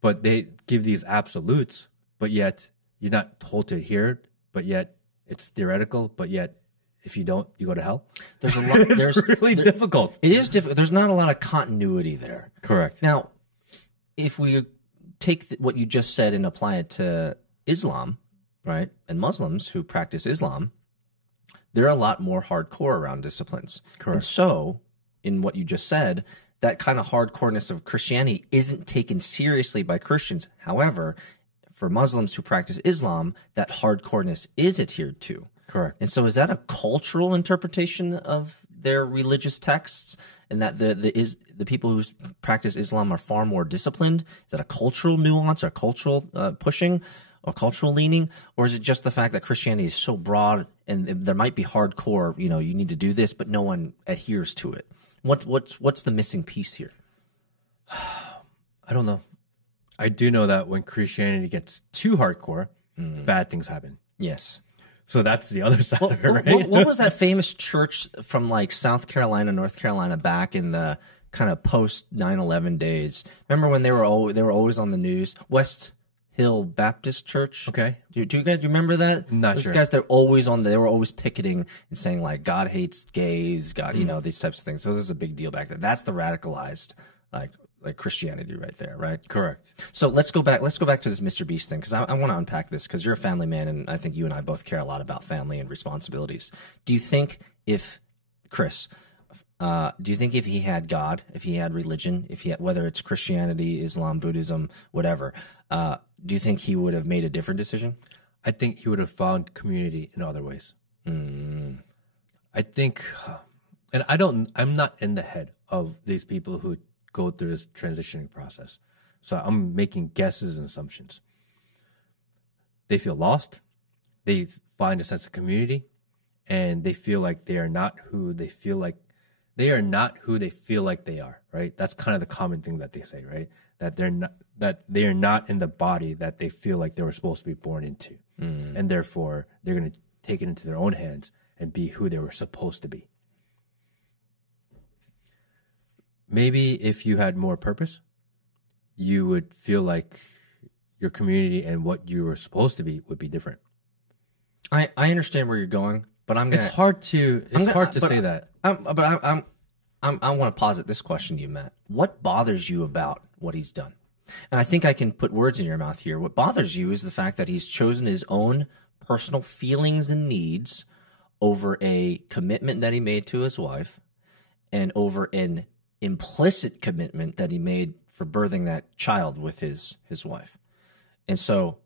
But they give these absolutes, but yet you're not told to hear it, but yet it's theoretical, but yet if you don't, you go to hell. There's a lot. It's really difficult. It is difficult. There's not a lot of continuity there. Correct. Now, if we take what you just said and apply it to Islam, right, and Muslims who practice Islam, they're a lot more hardcore around disciplines. Correct. And so, in what you just said, that kind of hardcoreness of Christianity isn't taken seriously by Christians. However, for Muslims who practice Islam, that hardcoreness is adhered to. Correct. And so is that a cultural interpretation of their religious texts, and that the people who practice Islam are far more disciplined? Is that a cultural nuance or cultural pushing or cultural leaning? Or is it just the fact that Christianity is so broad and there might be hardcore, you need to do this, but no one adheres to it? What's the missing piece here? I don't know. I do know that when Christianity gets too hardcore, bad things happen. Yes. So that's the other side of it, right? What was that famous church from like South Carolina, North Carolina, back in the kind of post 9/11 days? Remember when they were always on the news? West Hill Baptist Church. Okay. Do you guys remember that? Not sure. Guys, they were always picketing and saying like God hates gays, God, these types of things. So this is a big deal back then. That's the radicalized like Christianity right there, right? Correct. So let's go back to this Mr. Beast thing, because I want to unpack this, because you're a family man, and I think you and I both care a lot about family and responsibilities. Do you think if he had God, if he had religion, whether it's Christianity, Islam, Buddhism, whatever, do you think he would have made a different decision? I think he would have found community in other ways. I think, and I'm not in the head of these people who go through this transitioning process. So I'm making guesses and assumptions. They feel lost. They find a sense of community, and they feel like they are not who they feel like they are, right? That's kind of the common thing that they say, right? That they are not in the body that they feel like they were supposed to be born into. And therefore they're going to take it into their own hands and be who they were supposed to be. Maybe if you had more purpose, you would feel like your community and what you were supposed to be would be different. I understand where you're going, but it's hard to say that. I want to posit this question to you, Matt. What bothers you about what he's done? And I think I can put words in your mouth here. What bothers you is the fact that he's chosen his own personal feelings and needs over a commitment that he made to his wife, and over an implicit commitment that he made for birthing that child with his wife. And so,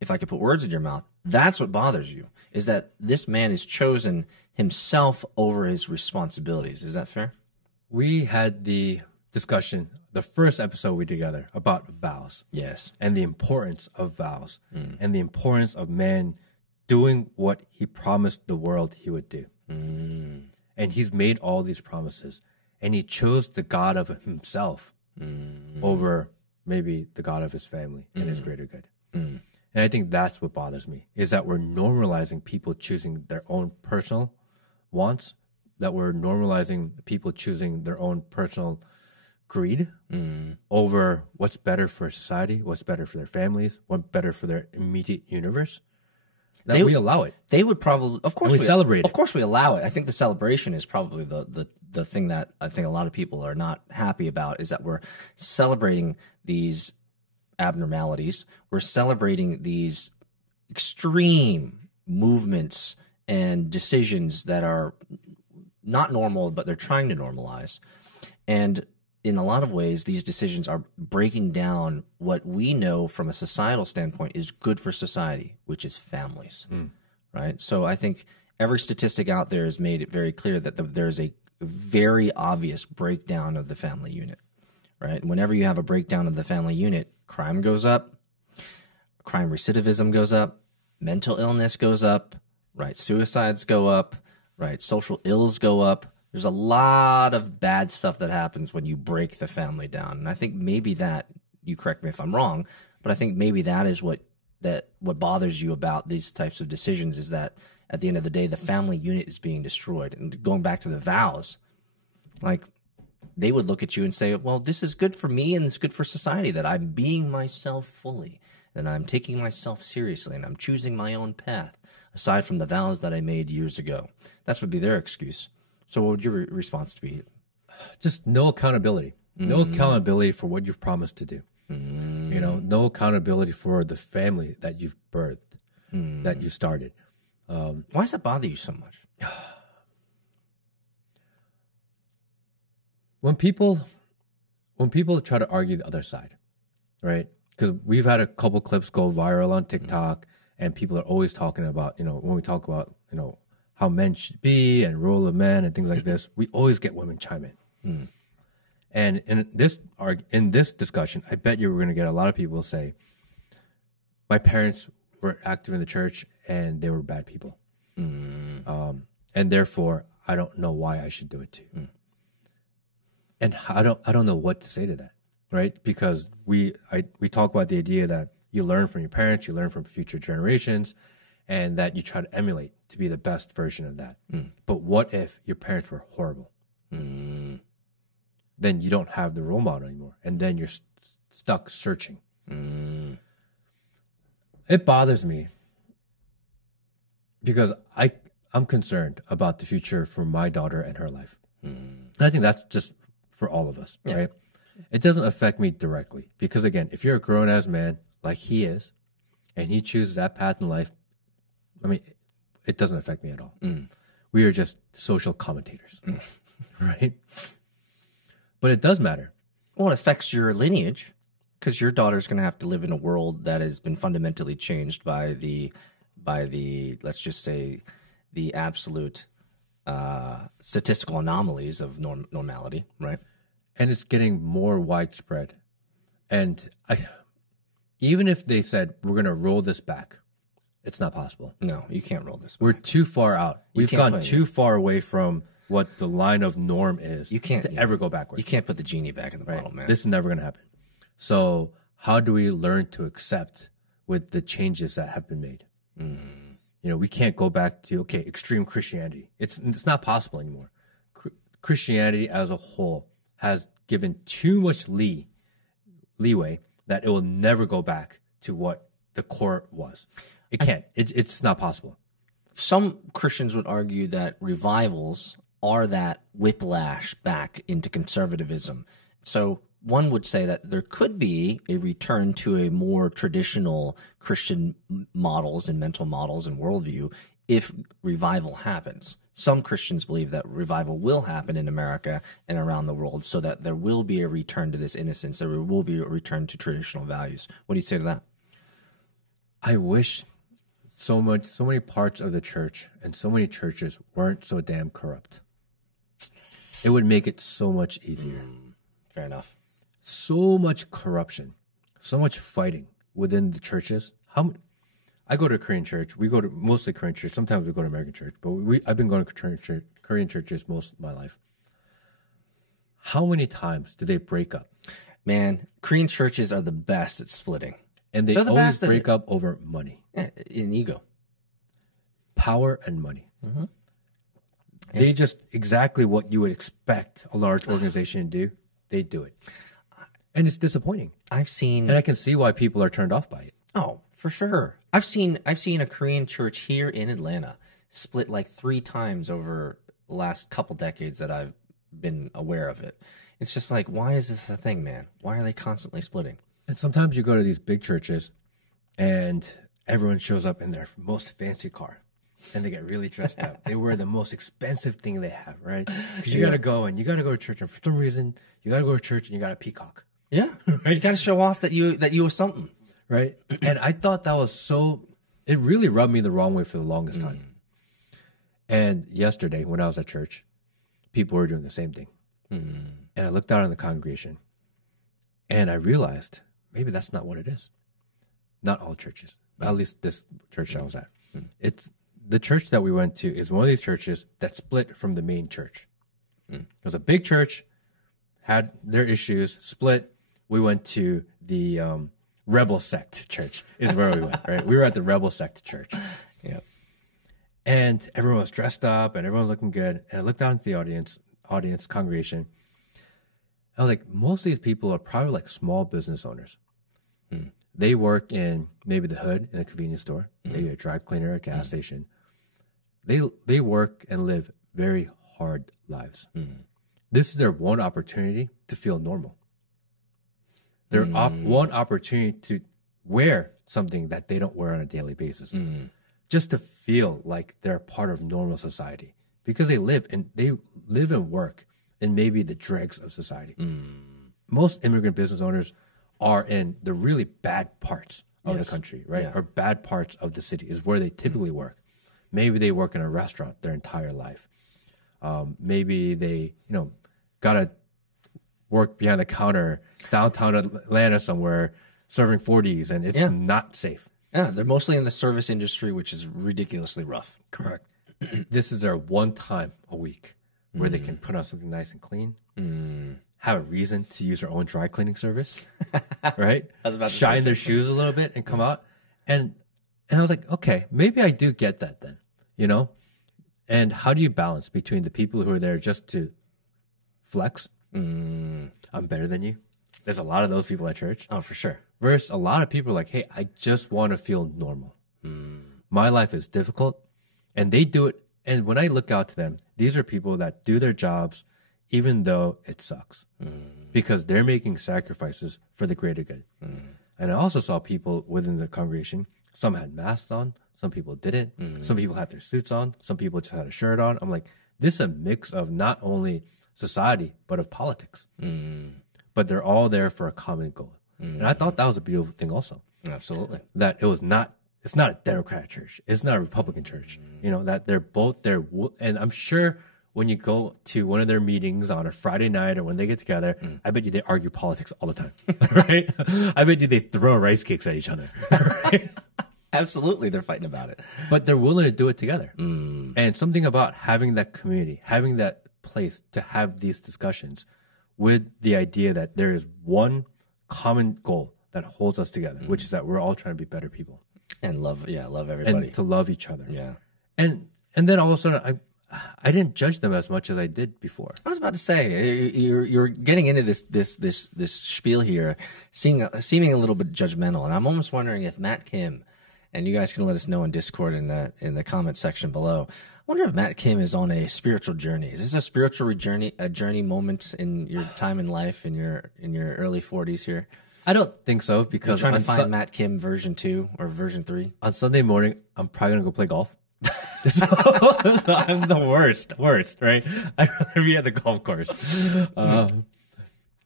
if I could put words in your mouth, that's what bothers you, is that this man has chosen himself over his responsibilities. Is that fair? We had the discussion, the first episode we did together, about vows. Yes. And the importance of vows, and the importance of man doing what he promised the world he would do. And he's made all these promises, and he chose the God of himself over maybe the God of his family and his greater good. And I think that's what bothers me, is that we're normalizing people choosing their own personal wants, that we're normalizing people choosing their own personal greed over what's better for society, what's better for their families, what's better for their immediate universe. That we allow it. They would probably, of course, we celebrate it. Of course, we allow it. I think the celebration is probably the thing that I think a lot of people are not happy about, is that we're celebrating these abnormalities. We're celebrating these extreme movements and decisions that are not normal, but they're trying to normalize. And in a lot of ways, these decisions are breaking down what we know from a societal standpoint is good for society, which is families, right? So I think every statistic out there has made it very clear that there's a very obvious breakdown of the family unit, right? And whenever you have a breakdown of the family unit, crime goes up, crime recidivism goes up, mental illness goes up, right? Suicides go up, right? Social ills go up. There's a lot of bad stuff that happens when you break the family down. And I think maybe that, you correct me if I'm wrong, but I think maybe that is what bothers you about these types of decisions, is that at the end of the day, the family unit is being destroyed. And going back to the vows, like, they would look at you and say, well, this is good for me and it's good for society, that I'm being myself fully, and I'm taking myself seriously, and I'm choosing my own path, aside from the vows that I made years ago. That would be their excuse. So what would your response be? Just no accountability. No accountability for what you've promised to do. You know, no accountability for the family that you've birthed, that you started. Why does that bother you so much? When people try to argue the other side, right? Because we've had a couple clips go viral on TikTok, and people are always talking about, you know, when we talk about, you know, how men should be and role of men and things like this, we always get women chime in. And in this discussion, I bet you we're going to get a lot of people say, my parents were active in the church and they were bad people. And therefore, I don't know why I should do it too. And I don't know what to say to that, right? Because we talk about the idea that you learn from your parents, you learn from future generations, and that you try to emulate to be the best version of that. But what if your parents were horrible? Then you don't have the role model anymore, and then you're stuck searching. It bothers me because I'm concerned about the future for my daughter and her life. And I think that's just for all of us, right? It doesn't affect me directly because, again, if you're a grown-ass man like he is, and he chooses that path in life, I mean, it doesn't affect me at all. We are just social commentators, right? But it does matter. Well, it affects your lineage because your daughter's going to have to live in a world that has been fundamentally changed by the let's just say the absolute statistical anomalies of normality, right? And it's getting more widespread. And even if they said we're going to roll this back, it's not possible. No, you can't roll this back. We're too far out. We've gone too far away from what the line of norm is. You can't ever go backwards. You can't put the genie back in the bottle, man. This is never going to happen. So how do we learn to accept with the changes that have been made? You know, we can't go back to, okay, extreme Christianity. It's not possible anymore. Christianity as a whole has given too much leeway that it will never go back to what the core was. It can't. It's not possible. Some Christians would argue that revivals are that whiplash back into conservatism. So one would say that there could be a return to a more traditional Christian models and mental models and worldview if revival happens. Some Christians believe that revival will happen in America and around the world so that there will be a return to this innocence. There will be a return to traditional values. What do you say to that? I wish so many parts of the church and so many churches weren't so damn corrupt. It would make it so much easier. Fair enough. So much corruption, so much fighting within the churches. I go to a Korean church. We go to mostly Korean church. Sometimes we go to American church, but I've been going to Korean churches most of my life. How many times do they break up? Man, Korean churches are the best at splitting. And they always break up over money. In ego. Power and money. They just exactly what you would expect a large organization to do. They do it. And it's disappointing. And I can see why people are turned off by it. Oh, for sure. I've seen a Korean church here in Atlanta split like 3 times over the last couple decades that I've been aware of it. It's just like, why is this a thing, man? Why are they constantly splitting? And sometimes you go to these big churches and everyone shows up in their most fancy car and they get really dressed up. They wear the most expensive thing they have, right? Because you got to go to church, and for some reason you got to go to church and you got a peacock. Yeah. Right? You got to show off that you were something. Right. And I thought that was it really rubbed me the wrong way for the longest time. And yesterday when I was at church, people were doing the same thing. And I looked out on the congregation and I realized maybe that's not what it is. Not all churches, at least this church I was at. It's the church that we went to is one of these churches that split from the main church. It was a big church, had their issues, split. We went to the Rebel Sect Church is where we went, right? We were at the Rebel Sect Church. Yeah. And everyone was dressed up and everyone was looking good. And I looked down at the audience, congregation. I was like, most of these people are probably like small business owners. they work in maybe the hood in a convenience store, maybe a dry cleaner, a gas station. They work and live very hard lives. This is their one opportunity to feel normal. Their one opportunity to wear something that they don't wear on a daily basis, just to feel like they're a part of normal society, because they live and work in maybe the dregs of society. Most immigrant business owners are in the really bad parts of the country, right? Or bad parts of the city is where they typically work. Maybe they work in a restaurant their entire life. Maybe they, gotta work behind the counter downtown Atlanta somewhere serving 40s, and it's not safe. Yeah, they're mostly in the service industry, which is ridiculously rough. Correct. This is their one time a week where they can put on something nice and clean, have a reason to use their own dry cleaning service, right? Shine their shoes a little bit and come out. And I was like, okay, maybe I do get that then, And how do you balance between the people who are there just to flex? I'm better than you. There's a lot of those people at church. Oh, for sure. Versus a lot of people are like, hey, I just want to feel normal. My life is difficult, and they do it. And when I look out to them, these are people that do their jobs even though it sucks, because they're making sacrifices for the greater good. And I also saw people within the congregation. Some had masks on, some people didn't. Some people had their suits on, some people just had a shirt on. I'm like, this is a mix of not only society, but of politics. But they're all there for a common goal. And I thought that was a beautiful thing also. Absolutely. That it's not a Democrat church. It's not a Republican church. That they're both there. And I'm sure when you go to one of their meetings on a Friday night or when they get together, I bet you they argue politics all the time, right? I bet you they throw rice cakes at each other, right? Absolutely, they're fighting about it. But they're willing to do it together. And something about having that community, having that place to have these discussions with the idea that there is one common goal that holds us together, which is that we're all trying to be better people. And love everybody. And to love each other. Yeah. And then all of a sudden, I didn't judge them as much as I did before. I was about to say, you're getting into this spiel here, seeming a little bit judgmental, and I'm almost wondering if Matt Kim, and you guys can let us know in Discord in the comment section below. I wonder if Matt Kim is on a spiritual journey. Is this a spiritual journey moment in your time in life, in your early 40s here? I don't think so, because you're trying to find Matt Kim version 2 or version 3. On Sunday morning, I'm probably gonna go play golf. So I'm the worst, right? I'd rather be at the golf course.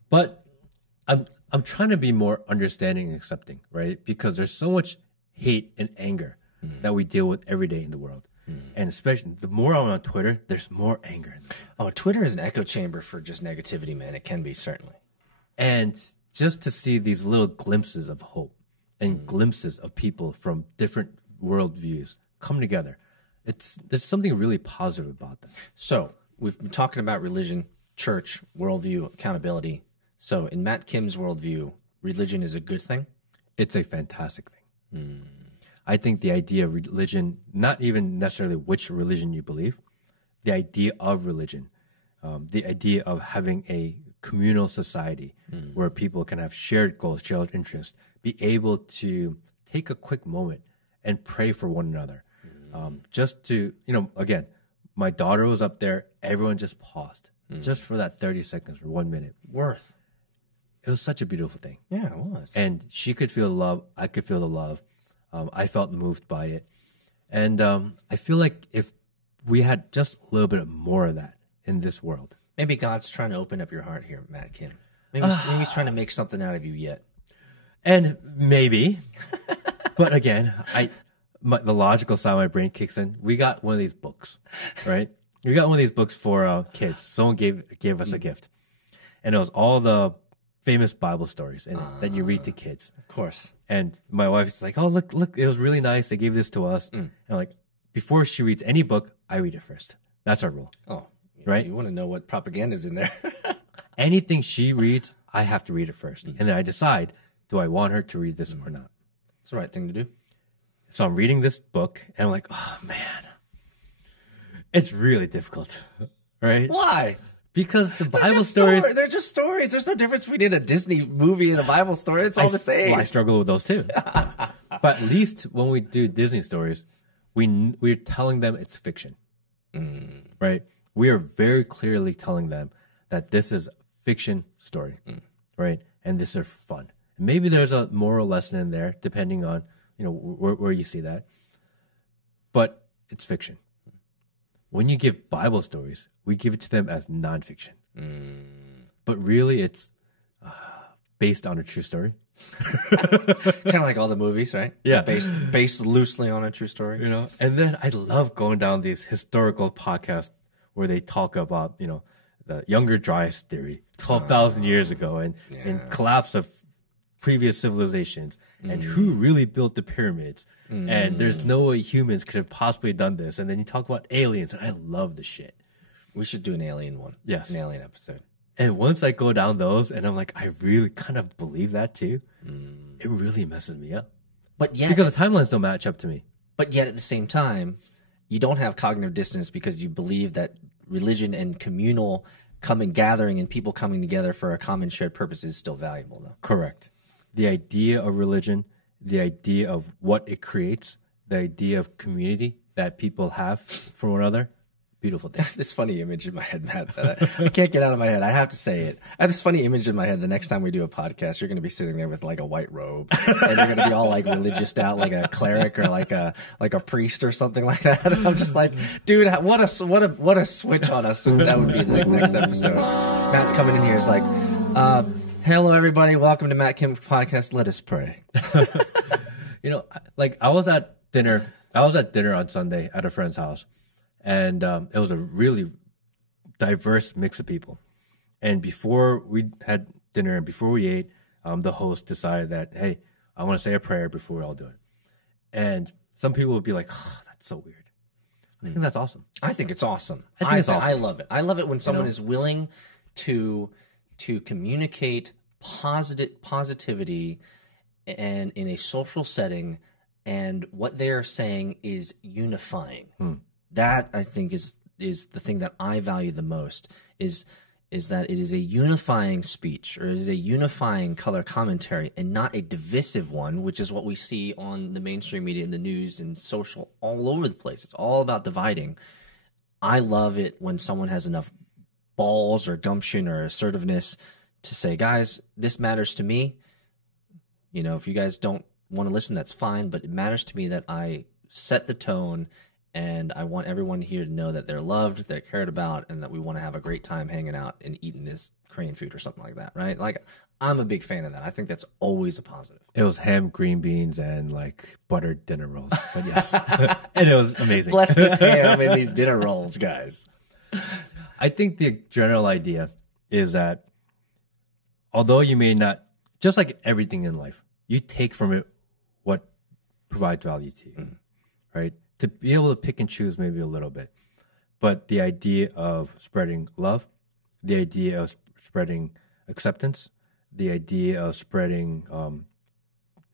But I'm trying to be more understanding and accepting, right? Because there's so much hate and anger that we deal with every day in the world. And especially the more I'm on Twitter, there's more anger in the world. Oh, Twitter is an echo chamber for just negativity, man. It can be, certainly. And just to see these little glimpses of hope and glimpses of people from different worldviews come together, there's something really positive about that. So we've been talking about religion, church, worldview, accountability. So in Matt Kim's worldview, religion is a good thing? It's a fantastic thing. I think the idea of religion, not even necessarily which religion you believe, the idea of religion, the idea of having a communal society where people can have shared goals, shared interests, be able to take a quick moment and pray for one another. Just to, again, my daughter was up there. Everyone just paused just for that 30 seconds or 1 minute. It was such a beautiful thing. Yeah, it was. And she could feel the love. I could feel the love. I felt moved by it. And I feel like if we had just a little bit more of that in this world. Maybe God's trying to open up your heart here, Matt Kim. Maybe he's trying to make something out of you yet. And maybe. But again, the logical side of my brain kicks in. We got one of these books, right? We got one of these books for kids. Someone gave us a gift. And it was all the famous Bible stories in it that you read to kids. Of course. And my wife's like, oh, look, it was really nice. They gave this to us. And like, before she reads any book, I read it first. That's our rule. Oh, right? You want to know what propaganda's in there. Anything she reads, I have to read it first. And then I decide, do I want her to read this or not? It's the right thing to do. So I'm reading this book, and I'm like, oh, man. It's really difficult, right? Why? Because the Bible stories, they're just stories. There's no difference between a Disney movie and a Bible story. It's all the same. Well, I struggle with those too. But at least when we do Disney stories, we're telling them it's fiction, right? We are very clearly telling them that this is a fiction story, right? And this is fun. Maybe there's a moral lesson in there, depending on where you see that. But it's fiction. When you give Bible stories, we give it to them as nonfiction. But really, it's based on a true story. Kind of like all the movies, right? Yeah. Based loosely on a true story. And then I love going down these historical podcasts where they talk about, the Younger Dryas theory, 12,000 years ago, and collapse of previous civilizations, and who really built the pyramids. And there's no way humans could have possibly done this. And then you talk about aliens, and I love the shit. We should do an alien one. Yes. An alien episode. And once I go down those, and I'm like, I really kind of believe that too, it really messes me up. But yet, because the timelines don't match up to me. But yet at the same time, you don't have cognitive dissonance because you believe that religion and communal gathering and people coming together for a common shared purpose is still valuable, though. Correct. The idea of religion, the idea of what it creates, the idea of community that people have for one another, beautiful thing. I have this funny image in my head, Matt, that I can't get out of my head. I have to say it. I have this funny image in my head. The next time we do a podcast, you're going to be sitting there with like a white robe, and you're going to be all like religious out, like a cleric or like a priest or something like that. And I'm just like, dude, what a switch on us. That would be the next episode. Matt's coming in here. It's like, hello everybody, welcome to Matt Kim's podcast. Let us pray. Like I was at dinner on Sunday at a friend's house. And it was a really diverse mix of people. And before we had dinner and before we ate, the host decided that, hey, I want to say a prayer before we all do it. And some people would be like, oh, that's so weird. I think that's awesome. I think it's awesome. I think it's awesome. I love it. I love it when someone is willing to communicate positivity and in a social setting, and what they are saying is unifying. That, I think, is the thing that I value the most, is that it is a unifying speech, or it is a unifying color commentary, and not a divisive one, which is what we see on the mainstream media and the news and social all over the place. It's all about dividing. I love it when someone has enough balls or gumption or assertiveness to say, guys, this matters to me. If you guys don't want to listen, that's fine, but it matters to me that I set the tone. And I want everyone here to know that they're loved, they're cared about, and that we want to have a great time hanging out and eating this Korean food or something like that, right? Like, I'm a big fan of that. I think that's always a positive. It was ham, green beans, and like buttered dinner rolls. But yes, and it was amazing. Bless this ham and these dinner rolls, guys. I think the general idea is that although you may not, just like everything in life, you take from it what provides value to you, right? To be able to pick and choose maybe a little bit. But the idea of spreading love, the idea of spreading acceptance, the idea of spreading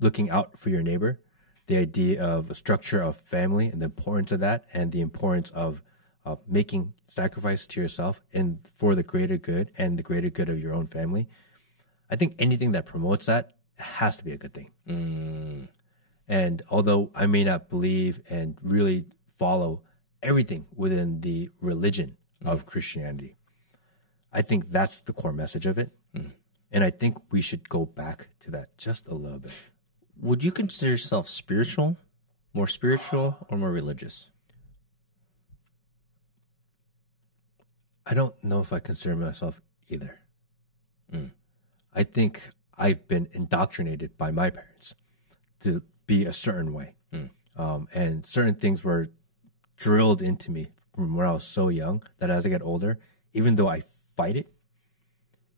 looking out for your neighbor, the idea of a structure of family and the importance of that, and the importance of making sacrifice to yourself and for the greater good and the greater good of your own family. I think anything that promotes that has to be a good thing. And although I may not believe and really follow everything within the religion of Christianity, I think that's the core message of it. And I think we should go back to that just a little bit. Would you consider yourself more spiritual, or more religious? I don't know if I consider myself either. I think I've been indoctrinated by my parents to be a certain way. And certain things were drilled into me from when I was so young that as I get older, even though I fight it,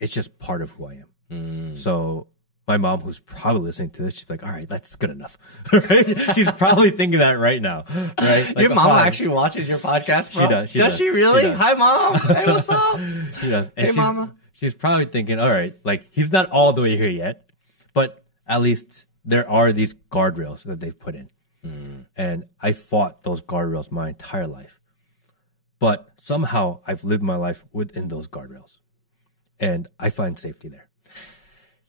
it's just part of who I am. So my mom, who's probably listening to this, she's like, all right, that's good enough. Right? She's probably thinking that right now. Right? Like, your mom actually watches your podcast, bro? She does. Does she really? She does. Hi, Mom. Hey, what's up? She does. And hey, Mama. She's probably thinking, all right, like he's not all the way here yet, but at least there are these guardrails that they've put in. And I fought those guardrails my entire life. But somehow I've lived my life within those guardrails, and I find safety there.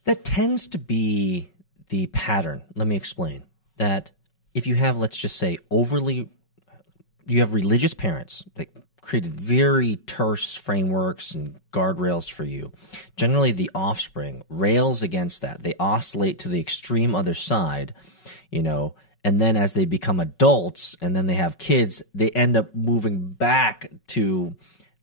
That tends to be the pattern. Let me explain. That if you have, let's just say, you have religious parents that created very terse frameworks and guardrails for you. Generally, the offspring rails against that. They oscillate to the extreme other side, and then as they become adults and then they have kids, they end up moving back to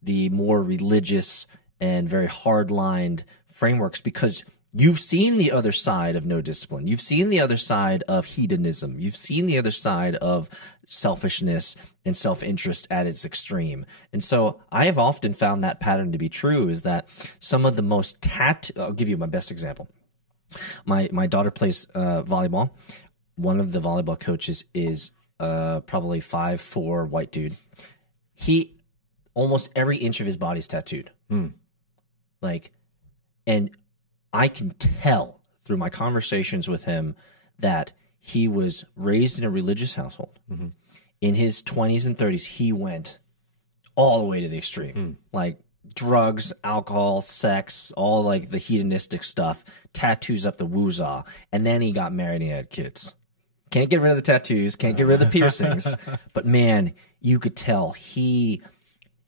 the more religious and very hard-lined frameworks because you've seen the other side of no discipline. You've seen the other side of hedonism. You've seen the other side of selfishness and self-interest at its extreme. And so I have often found that pattern to be true, is that some of the most I'll give you my best example. My daughter plays volleyball. One of the volleyball coaches is probably 5'4" white dude. He almost every inch of his body's tattooed. And I can tell through my conversations with him that he was raised in a religious household. In his 20s and 30s, he went all the way to the extreme, like drugs, alcohol, sex, all like the hedonistic stuff, tattoos up the woozah, and then he got married and he had kids. Can't get rid of the tattoos, can't get rid of the piercings, but man, you could tell he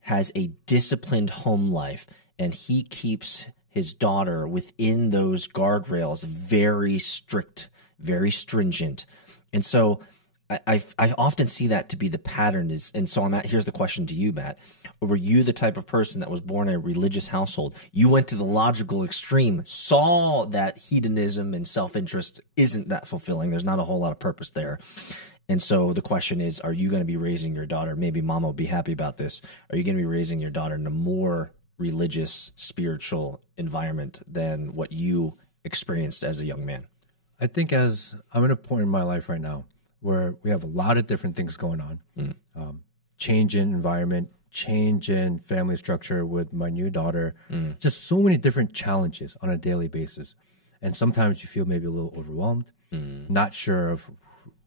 has a disciplined home life, and he keeps his daughter within those guardrails, very strict, very stringent. And so I often see that to be the pattern. Here's the question to you, Matt. Were you the type of person that was born in a religious household? You went to the logical extreme, saw that hedonism and self-interest isn't that fulfilling. There's not a whole lot of purpose there. And so the question is, are you going to be raising your daughter? Maybe mama will be happy about this. Are you going to be raising your daughter in a more religious, spiritual environment than what you experienced as a young man? I think as I'm at a point in my life right now where we have a lot of different things going on, change in environment, change in family structure with my new daughter, just so many different challenges on a daily basis. And sometimes you feel maybe a little overwhelmed, not sure of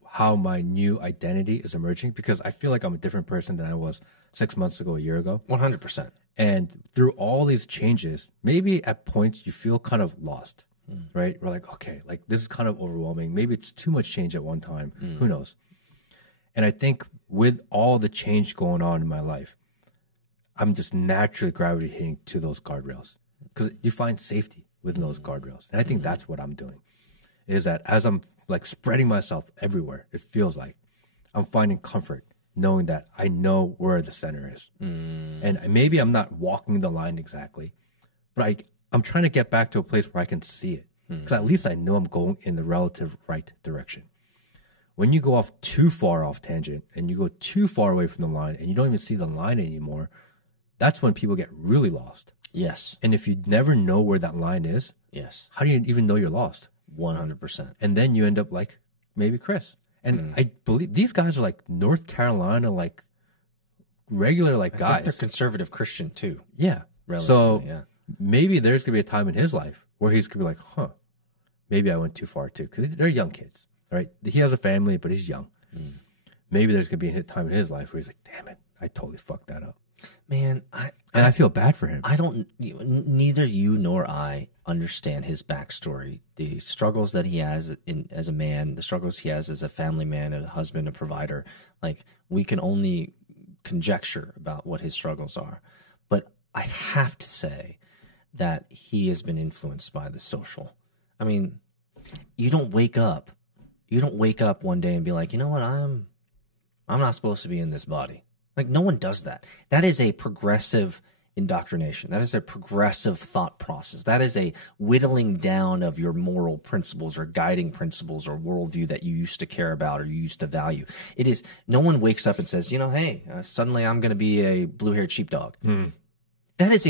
how my new identity is emerging, because I feel like I'm a different person than I was 6 months ago, a year ago. 100%. And through all these changes, maybe at points you feel kind of lost, right? We're like, okay, like this is kind of overwhelming. Maybe it's too much change at one time. Who knows? And I think with all the change going on in my life, I'm just naturally gravitating to those guardrails because you find safety within those guardrails. And I think that's what I'm doing, is that as I'm like spreading myself everywhere, it feels like I'm finding comfort knowing that I know where the center is. And maybe I'm not walking the line exactly, but I'm trying to get back to a place where I can see it, because at least I know I'm going in the relative right direction. When you go off too far off tangent and you go too far away from the line and you don't even see the line anymore, that's when people get really lost. Yes. And if you never know where that line is, yes, how do you even know you're lost? 100%. And then you end up like maybe Chris. And I believe these guys are like North Carolina, like regular like guys. I think they're conservative Christian too. Yeah. So yeah. maybe there's going to be a time in his life where he's going to be like, maybe I went too far too. Because they're young kids, right? He has a family, but he's young. Maybe there's going to be a time in his life where he's like, damn it, I totally fucked that up. Man, I feel bad for him. Neither you nor I understand his backstory, the struggles that he has as a man, the struggles he has as a family man, a husband, a provider. Like, we can only conjecture about what his struggles are. But I have to say that he has been influenced by the social. I mean, you don't wake up one day and be like, you know what, I'm not supposed to be in this body. Like, no one does that. That is a progressive indoctrination. That is a progressive thought process. That is a whittling down of your moral principles or guiding principles or worldview that you used to care about or you used to value. It is, no one wakes up and says, hey, suddenly I'm going to be a blue-haired sheepdog. That is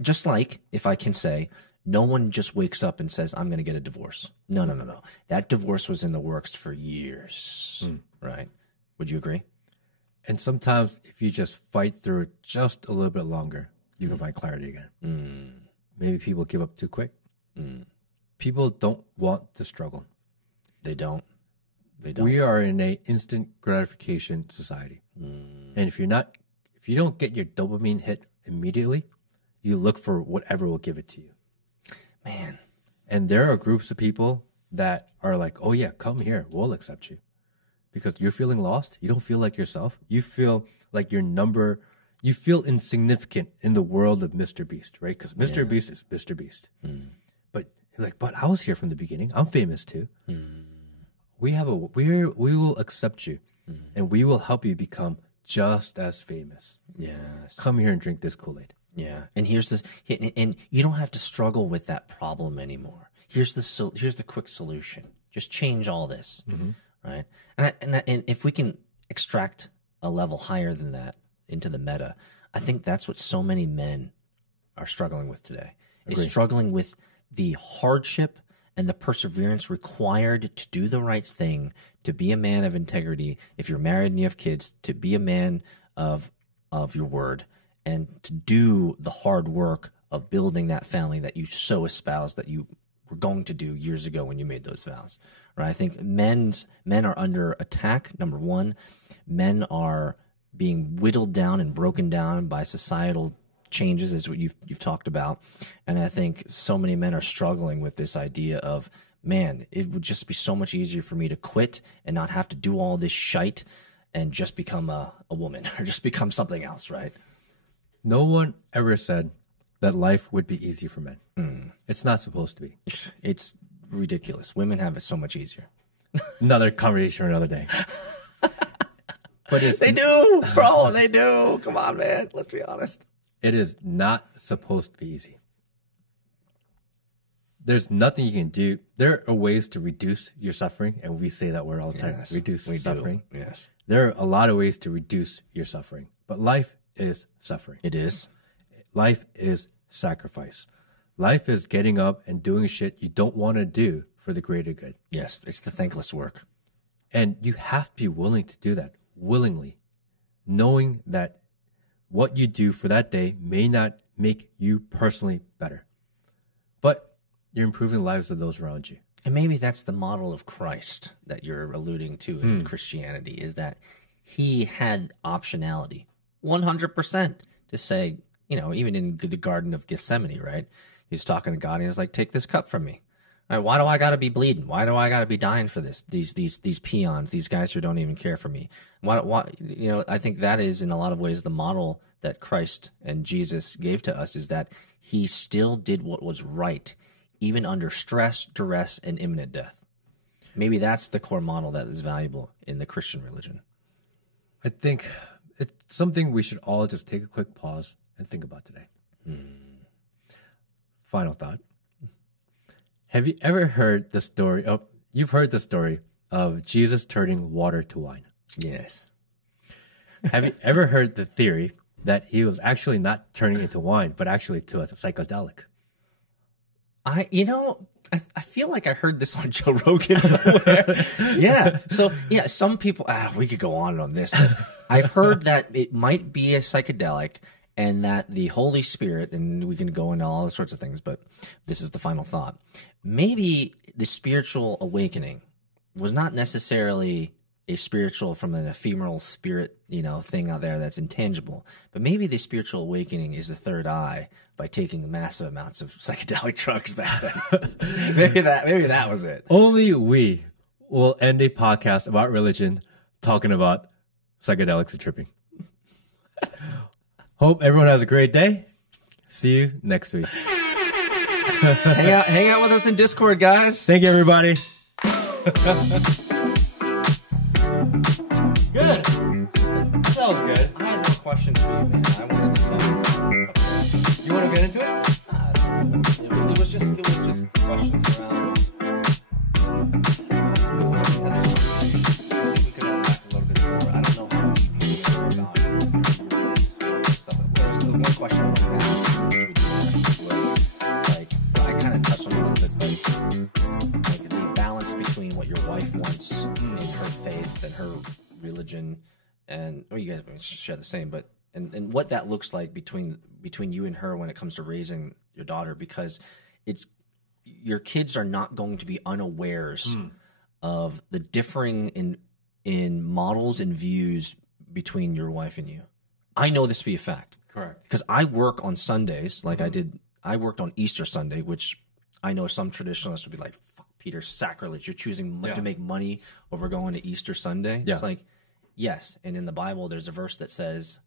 just like, if I can say, no one just wakes up and says, I'm going to get a divorce. No. That divorce was in the works for years, right? Would you agree? And sometimes if you just fight through it just a little bit longer, you can find clarity again. Maybe people give up too quick. People don't want the struggle. They don't. We are in a instant gratification society. And if if you don't get your dopamine hit immediately, you look for whatever will give it to you. Man. And there are groups of people that are like, oh yeah, come here, we'll accept you. Because you're feeling lost, you don't feel like yourself. You feel like you feel insignificant in the world of Mr. Beast, right? Because Mr. Beast is Mr. Beast. But you're like, but I was here from the beginning. I'm famous too. We will accept you, and we will help you become just as famous. Yes. Come here and drink this Kool-Aid. Yeah. And here's this, and you don't have to struggle with that problem anymore. Here's the quick solution. Just change all this, right? And if we can extract a level higher than that into the meta, I think that's what so many men are struggling with today. Is struggling with the hardship and the perseverance required to do the right thing, to be a man of integrity. If you're married and you have kids, to be a man of your word, and to do the hard work of building that family that you so espoused that you were going to do years ago when you made those vows. Right? I think men are under attack. Number one, men are being whittled down and broken down by societal changes, is what you've talked about. And I think so many men are struggling with this idea of, man, it would just be so much easier for me to quit and not have to do all this shite and just become a woman or just become something else, right? No one ever said that life would be easy for men. It's not supposed to be. It's ridiculous. Women have it so much easier. Another conversation for another day. But they do, bro. They do. Come on, man. Let's be honest. It is not supposed to be easy. There's nothing you can do. There are ways to reduce your suffering, and we say that word all the time. Yes, reduce suffering. do. Yes. There are a lot of ways to reduce your suffering, but life is suffering. It is. Life is sacrifice. Life is getting up and doing shit you don't want to do for the greater good. Yes, it's the thankless work. And you have to be willing to do that, willingly, knowing that what you do for that day may not make you personally better, but you're improving the lives of those around you. And maybe that's the model of Christ that you're alluding to in Christianity, is that he had optionality 100% to say, you know, even in the Garden of Gethsemane, right? He was talking to God and he was like, take this cup from me. Right, why do I got to be bleeding? Why do I got to be dying for this? These peons, these guys who don't even care for me. Why? You know, I think that is in a lot of ways the model that Christ and Jesus gave to us, is that he still did what was right, even under stress, duress, and imminent death. Maybe that's the core model that is valuable in the Christian religion. I think it's something we should all just take a quick pause and think about today. Final thought. Have you ever heard the story of, you've heard the story of Jesus turning water to wine? Yes. Have you ever heard the theory that he was actually not turning it to wine, but actually to a psychedelic? I feel like I heard this on Joe Rogan somewhere. Yeah. So, yeah, some people, we could go on this. But I've heard that it might be a psychedelic and that the Holy Spirit, and we can go into all sorts of things, but this is the final thought. Maybe the spiritual awakening was not necessarily a spiritual from an ephemeral spirit, thing out there that's intangible, but maybe the spiritual awakening is the third eye by taking massive amounts of psychedelic drugs back then. maybe that was it. Only we will end a podcast about religion talking about psychedelics and tripping. Hope everyone has a great day. See you next week. Hang out with us in Discord, guys. Thank you, everybody. Good. That was good. I had more questions for you, man. I wanted to talk. You want to get into it? It was just questions around. We could unpack a little bit more. I don't know how deep you were gone. The one question I wanted to ask, which we did was, I kind of touched on it a little bit, but the balance between what your wife wants in her faith and her religion, and you guys share the same, but and what that looks like between you and her when it comes to raising your daughter, because your kids are not going to be unawares of the differing in models and views between your wife and you. I know this to be a fact. Correct. Because I work on Sundays, like I worked on Easter Sunday, which I know some traditionalists would be like, fuck, Peter, sacrilege. You're choosing to make money over going to Easter Sunday. Yeah. It's like, yes. And in the Bible, there's a verse that says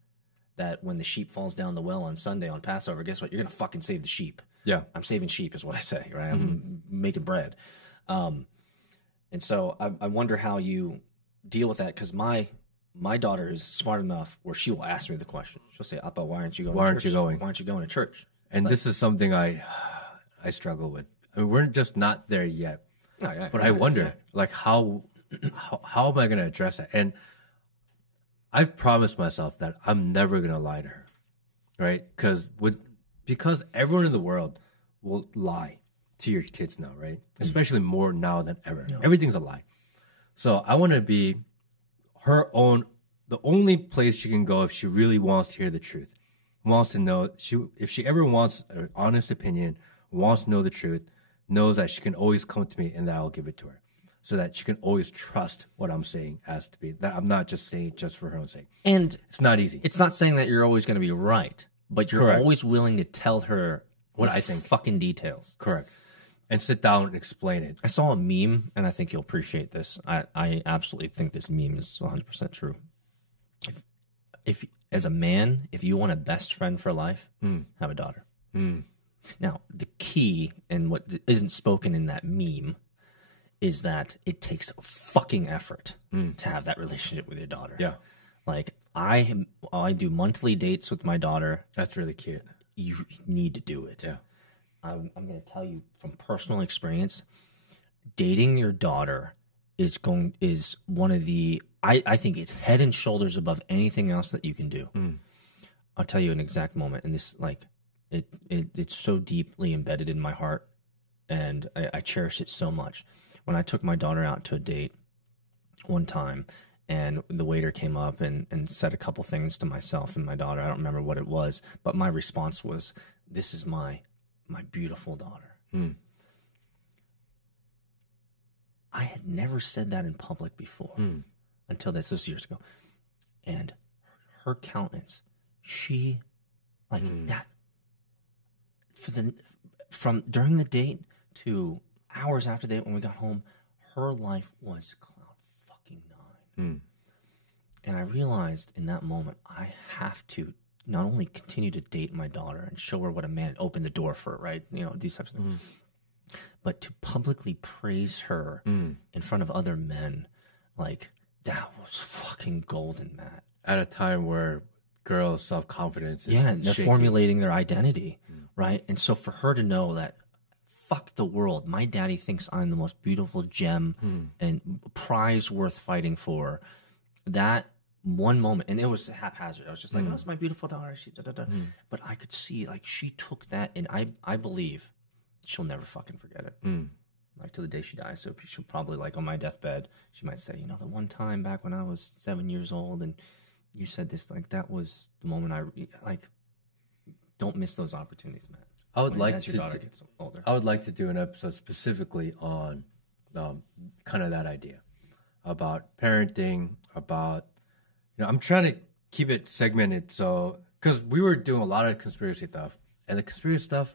that when the sheep falls down the well on Sunday on Passover, guess what? You're going to fucking save the sheep. Yeah. I'm saving sheep is what I say, right? I'm making bread. And so I wonder how you deal with that, because my daughter is smart enough where she will ask me the question. She'll say, Appa, why aren't you going to church? Why aren't you going? Why aren't you going to church? And this is something I struggle with. I mean, we're just not there yet. But I wonder, like, how am I going to address it? And I've promised myself that I'm never going to lie to her, right? Because everyone in the world will lie to your kids now, right? Especially more now than ever. No. Everything's a lie. So I want to be her own, the only place she can go if she really wants to hear the truth, wants to know, if she ever wants an honest opinion, wants to know the truth, knows that she can always come to me and that I'll give it to her, so that she can always trust what I'm saying as to be, that I'm not just saying it just for her own sake. And it's not easy. It's not saying that you're always going to be right, but you're Correct. always willing to tell her what I think. Fucking details. Correct. And sit down and explain it. I saw a meme, and I think you'll appreciate this. I absolutely think this meme is 100% true. If as a man, if you want a best friend for life, have a daughter. Now, the key, and what isn't spoken in that meme, is that it takes fucking effort to have that relationship with your daughter. Yeah. Like, I do monthly dates with my daughter. That's really cute. You need to do it. Yeah. I'm going to tell you from personal experience, dating your daughter is one of the, I think it's head and shoulders above anything else that you can do. I'll tell you an exact moment, and this, like, it's so deeply embedded in my heart, and I cherish it so much. When I took my daughter out to a date one time, and the waiter came up and said a couple things to myself and my daughter. I don't remember what it was, but my response was, "This is my beautiful daughter." I had never said that in public before until this was years ago. And her countenance, she, like that, from during the date to hours after the date when we got home, her life was cloud fucking nine. And I realized in that moment, I have to not only continue to date my daughter and show her what a man, open the door for her, right? You know, these types of things. But to publicly praise her in front of other men, like, that was fucking golden, Matt. At a time where girls' self-confidence is they're shaky. formulating their identity, right? And so for her to know that, fuck the world, my daddy thinks I'm the most beautiful gem and prize worth fighting for, that one moment, and it was haphazard. I was just like, "Oh, it's my beautiful daughter." She But I could see, like, she took that, and I believe she'll never fucking forget it. Like, to the day she dies. So she'll probably, like, on my deathbed, she might say, "You know, the one time back when I was 7 years old, and you said this," like, that was the moment like, don't miss those opportunities, man. I would like as your daughter gets older. I would like to do an episode specifically on kind of that idea about parenting, about, you know, I'm trying to keep it segmented, so, because we were doing a lot of conspiracy stuff, and the conspiracy stuff,